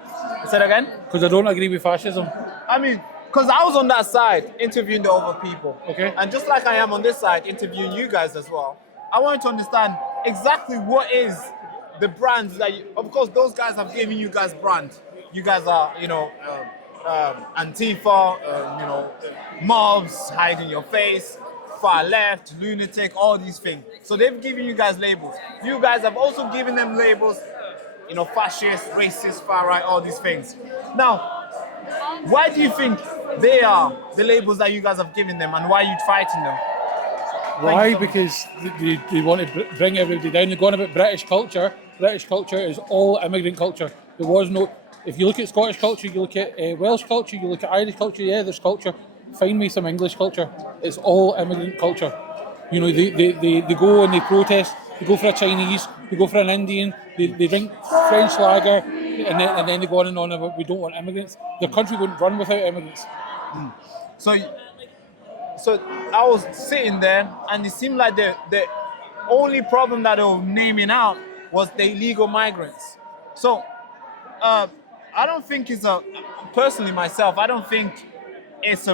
Say that again? Because I don't agree with fascism. I mean, because I was on that side interviewing the other people. Okay. And just like I am on this side interviewing you guys as well, I wanted to understand exactly what is the brands that of course, those guys have given you guys brand. You guys are, Antifa, mobs, hiding your face, far left, lunatic, all these things. So they've given you guys labels. You guys have also given them labels, fascist, racist, far right, all these things. Now, why do you think they are the labels that you guys have given them, and why are you fighting them? Why? Because they want to bring everybody down. They're going about British culture. British culture is all immigrant culture. There was no... If you look at Scottish culture, you look at Welsh culture, you look at Irish culture, yeah, there's culture. Find me some English culture. It's all immigrant culture. They go and they protest. They go for a Chinese, they go for an Indian, they drink French lager, and then they go on and on about we don't want immigrants. The country wouldn't run without immigrants. So I was sitting there, and it seemed like the only problem that they were naming out was the illegal migrants. So I don't think personally myself, I don't think it's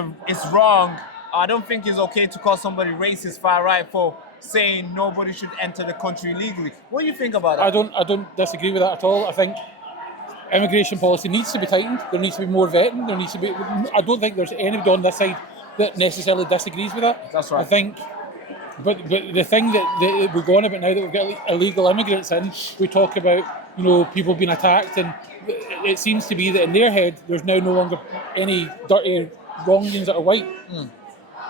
wrong. I don't think it's okay to call somebody racist, far right, for saying nobody should enter the country illegally. What do you think about that? I don't disagree with that at all. I think immigration policy needs to be tightened. There needs to be more vetting. There needs to be. I don't think there's anybody on this side that necessarily disagrees with that. That's right. I think, but the thing that we're going about now that we've got illegal immigrants in, we talk about people being attacked, and it seems to be that in their head there's now no longer any dirty wrongdoings that are white.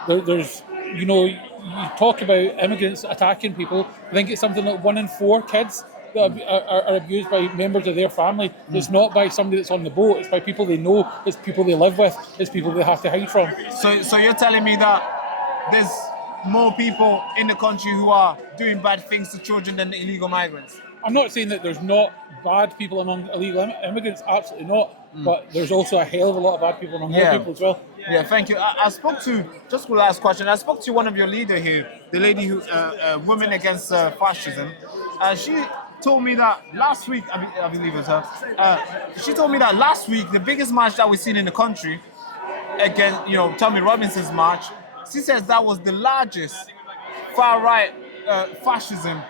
There's, you talk about immigrants attacking people. I think it's something like 1 in 4 kids that are abused by members of their family. It's not by somebody that's on the boat. It's by people they know. It's people they live with. It's people they have to hide from. So you're telling me that there's more people in the country who are doing bad things to children than the illegal migrants? I'm not saying that there's not bad people among illegal immigrants, absolutely not. But there's also a hell of a lot of bad people among other people as well. Yeah, thank you. I spoke to, just one last question, I spoke to one of your leaders here, the lady who, Women Against Fascism. She told me that last week, I believe it was her, she told me that last week, the biggest march that we've seen in the country, against, Tommy Robinson's march, she says that was the largest far-right fascism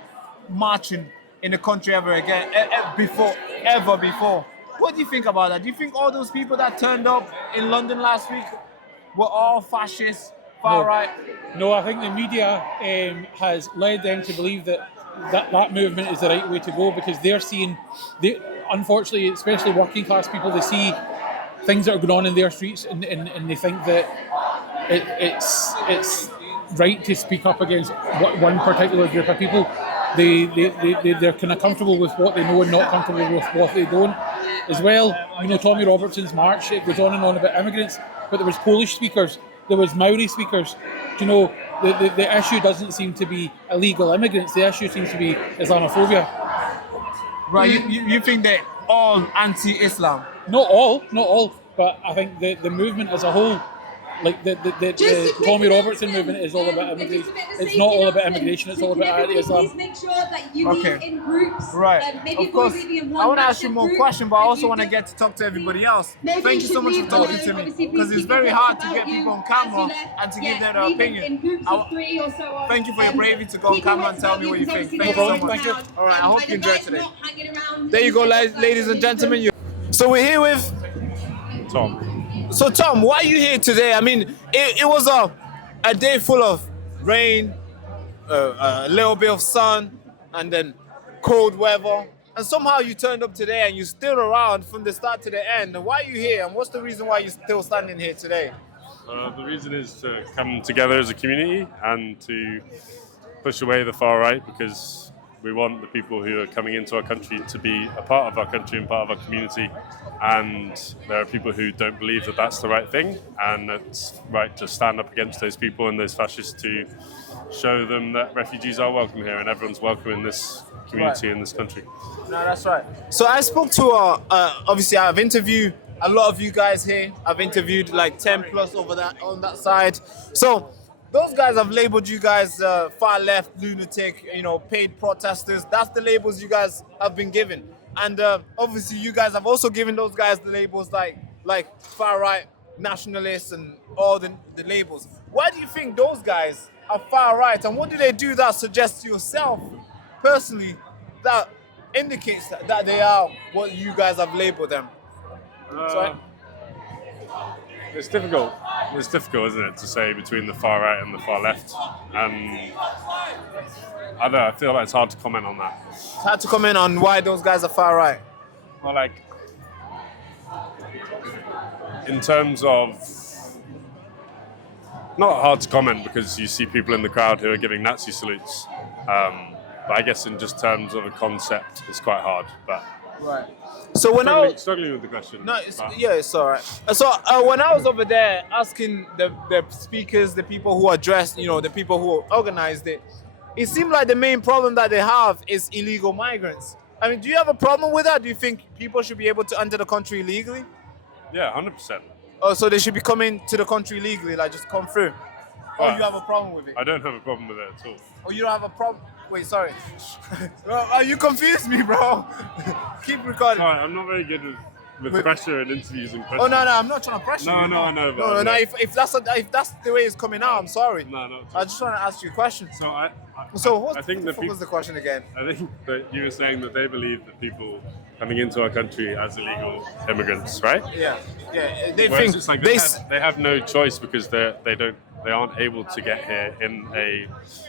marching in the country ever before. What do you think about that? Do you think all those people that turned up in London last week were all fascists, far-right? No, I think the media has led them to believe that movement is the right way to go, because they're seeing, unfortunately, especially working class people, they see things that are going on in their streets, and they think that it's right to speak up against one particular group of people. They're kind of comfortable with what they know and not comfortable with what they don't. As well, Tommy Robertson's march, it goes on and on about immigrants, but there was Polish speakers, there was Maori speakers. The issue doesn't seem to be illegal immigrants, the issue seems to be Islamophobia. Right, you think they're all anti-Islam? Not all, but I think the movement as a whole, like the Tommy Robertson movement is all about immigration. It's not all about immigration, it's all about anti-Islam. Please make sure that you leave in groups. Right. Maybe Of course, maybe in I one want to ask you massive more group. questions, but I also want to get to talk to everybody else. Thank you so much for talking to me, because it's very hard to get people on camera and to give their opinion. Thank you for your bravery to go on camera and tell me what you think. Thank you so much. Thank you. All right, I hope you enjoyed today. There you go, ladies and gentlemen. So we're here with Tom. So Tom, why are you here today? I mean, it was a day full of rain, a little bit of sun, and then cold weather. And somehow you turned up today and you're still around from the start to the end. Why are you here? And what's the reason why you're still standing here today? The reason is to come together as a community and to push away the far right, because we want the people who are coming into our country to be a part of our country and part of our community. And there are people who don't believe that that's the right thing, and it's right to stand up against those people and those fascists to show them that refugees are welcome here and everyone's welcome in this community, in this country. No, that's right. So I spoke to, obviously I've interviewed a lot of you guys here. I've interviewed like 10 plus over that on that side. So those guys have labeled you guys far left, lunatic, paid protesters. That's the labels you guys have been given. And obviously you guys have also given those guys the labels like far right, nationalists, and all the labels. Why do you think those guys are far right? And what do they do that suggests to yourself personally that indicates that they are what you guys have labeled them? It's difficult. It's difficult, isn't it, to say between the far right and the far left. And I don't know, I feel like it's hard to comment on that. It's hard to comment on why those guys are far right. Well, like, in terms of, not hard to comment because you see people in the crowd who are giving Nazi salutes. But I guess in just terms of a concept, it's quite hard. But right. So when struggling with the question. No, it's all right. So when I was over there asking the speakers, the people who addressed, the people who organized it, it seemed like the main problem that they have is illegal migrants. I mean, do you have a problem with that? Do you think people should be able to enter the country legally? Yeah, 100%. Oh, so they should be coming to the country legally, like just come through? Or you have a problem with it? I don't have a problem with it at all. Oh, you don't have a problem? Wait, sorry. You confused me, bro. Keep recording. Sorry, I'm not very good with pressure and interviews and questions. Oh, no, I'm not trying to pressure you. No, I know. No, if that's the way it's coming out, I'm sorry. No, not I just want to ask you a question. So what I think what was the question again? I think that you were saying that they believe that people coming into our country as illegal immigrants, right? Yeah. They Whereas think it's like they have no choice because they aren't able to get here in a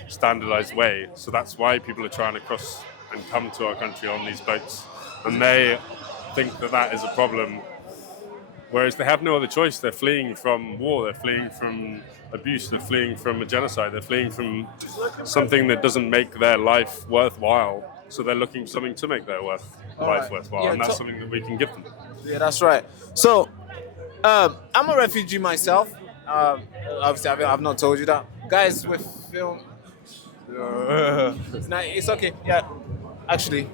standardized way. So that's why people are trying to cross and come to our country on these boats. and they think that that is a problem. Whereas they have no other choice. They're fleeing from war. They're fleeing from abuse. They're fleeing from a genocide. They're fleeing from something that doesn't make their life worthwhile. So they're looking for something to make their life worthwhile, Yeah, and that's something that we can give them. Yeah, that's right. So, I'm a refugee myself. Obviously, I've not told you that. Guys with film. Nah, it's okay. Yeah, actually.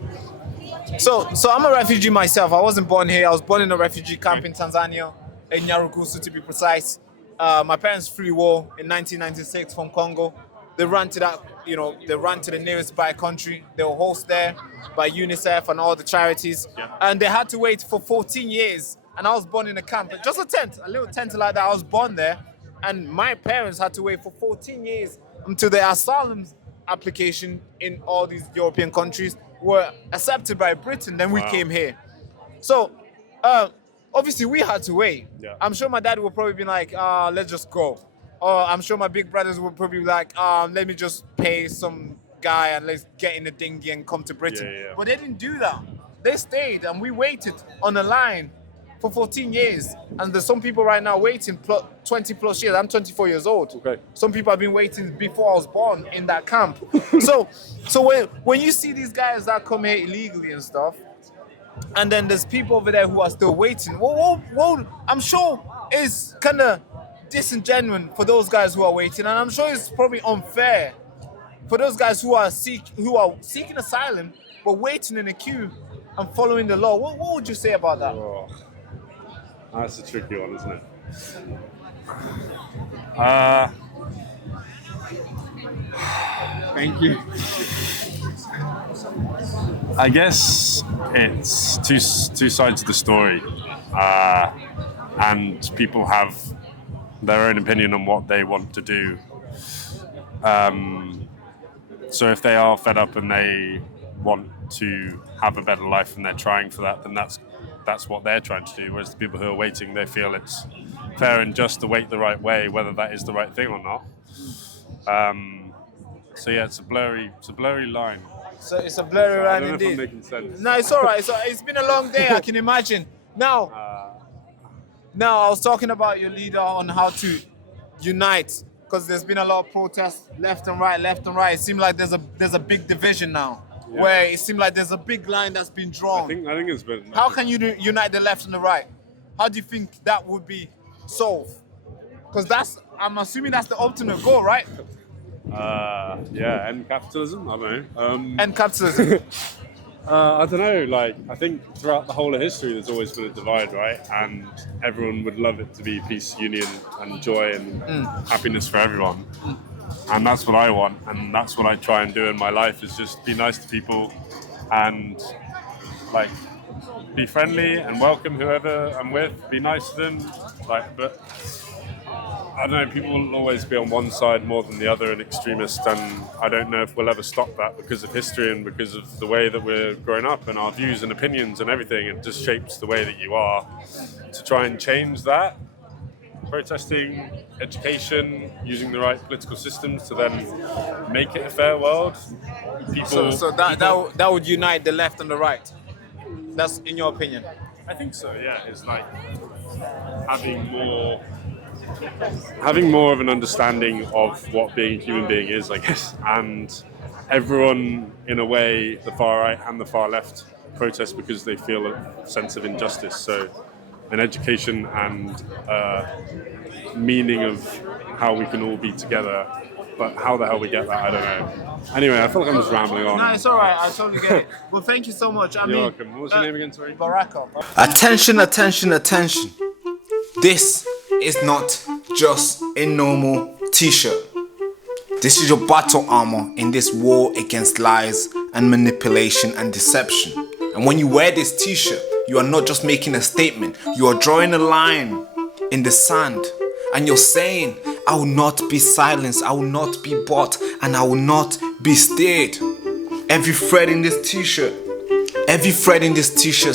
So I'm a refugee myself. I wasn't born here. I was born in a refugee camp in Tanzania, in Nyarugusu to be precise. My parents flee war in 1996 from Congo. They ran to that, they ran to the nearest by country. They were hosted there by UNICEF and all the charities. Yeah. And they had to wait for 14 years. And I was born in a camp, just a little tent like that. I was born there. And my parents had to wait for 14 years until their asylum application in all these European countries were accepted by Britain. Then we came here. So, obviously we had to wait. Yeah. I'm sure my dad would probably be like, let's just go. Or I'm sure my big brothers would probably be like, let me just pay some guy and let's get in the dinghy and come to Britain. Yeah. But they didn't do that. They stayed and we waited on the line for 14 years. And there's some people right now waiting 20 plus years. I'm 24 years old. Okay. Some people have been waiting before I was born in that camp. so when you see these guys that come here illegally and stuff, and then there's people over there who are still waiting, well I'm sure it's kind of disingenuous for those guys who are waiting, and I'm sure it's probably unfair for those guys who are seeking asylum but waiting in a queue and following the law. What would you say about that? Oh, that's a tricky one, isn't it? Thank you. I guess it's two sides of the story, and people have their own opinion on what they want to do. So if they are fed up and they want to have a better life and they're trying for that, then that's what they're trying to do. Whereas the people who are waiting, they feel it's fair and just to wait the right way, whether that is the right thing or not. So yeah, it's a blurry line. So it's a blurry line indeed. I don't know if I'm making sense. No, it's all right. It's been a long day, I can imagine. Now, I was talking about your leader on how to unite, because there's been a lot of protests left and right. It seems like there's a big division now, where it seems like there's a big line that's been drawn. I think it's been. How can you unite the left and the right? How do you think that would be solved? Because I'm assuming that's the ultimate goal, right? End capitalism. I don't know. End capitalism. I don't know. I think throughout the whole of history, there's always been a divide, right? And everyone would love it to be peace, union, and joy and happiness for everyone. And that's what I want, and that's what I try and do in my life: is just be nice to people, and be friendly and welcome whoever I'm with. Be nice to them, but. I don't know, people will always be on one side more than the other, an extremist, and I don't know if we'll ever stop that because of history and because of the way that we're growing up and our views and opinions and everything. It just shapes the way that you are. To try and change that, protesting, education, using the right political systems to then make it a fair world. So that would unite the left and the right. That's in your opinion? I think so, yeah. It's having more of an understanding of what being a human being is, I guess, and everyone, in a way, the far right and the far left, protest because they feel a sense of injustice. So an education and meaning of how we can all be together, but how the hell we get that, I don't know. Anyway, I feel like I'm just rambling on. No, it's all right. I totally get it. Well, thank you so much. You're welcome. What was your name again, sorry? Baraka. Attention. This is not just a normal t-shirt. This is your battle armor in this war against lies and manipulation and deception. And when you wear this t-shirt, you are not just making a statement. You are drawing a line in the sand. And you're saying, I will not be silenced, I will not be bought, and I will not be steered. Every thread in this t-shirt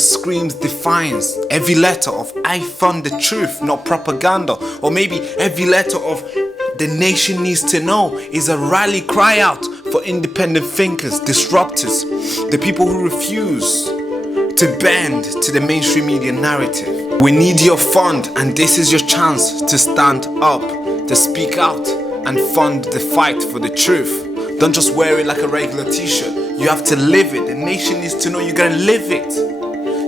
screams defiance. Every letter of I found the truth, not propaganda. Or maybe every letter of the nation needs to know is a rally cry out for independent thinkers, disruptors, the people who refuse to bend to the mainstream media narrative. We need your fund, and this is your chance to stand up, to speak out and fund the fight for the truth. Don't just wear it like a regular t-shirt. You have to live it. The nation needs to know you're gonna live it.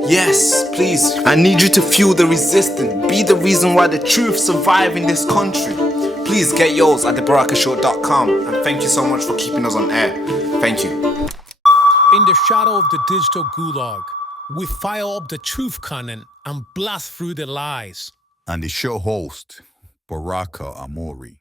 Yes, please. I need you to fuel the resistance. Be the reason why the truth survive in this country. Please get yours at thebarakashow.com, and thank you so much for keeping us on air. Thank you. In the shadow of the digital gulag, we fire up the truth cannon and blast through the lies. And the show host, Baraka Amuri.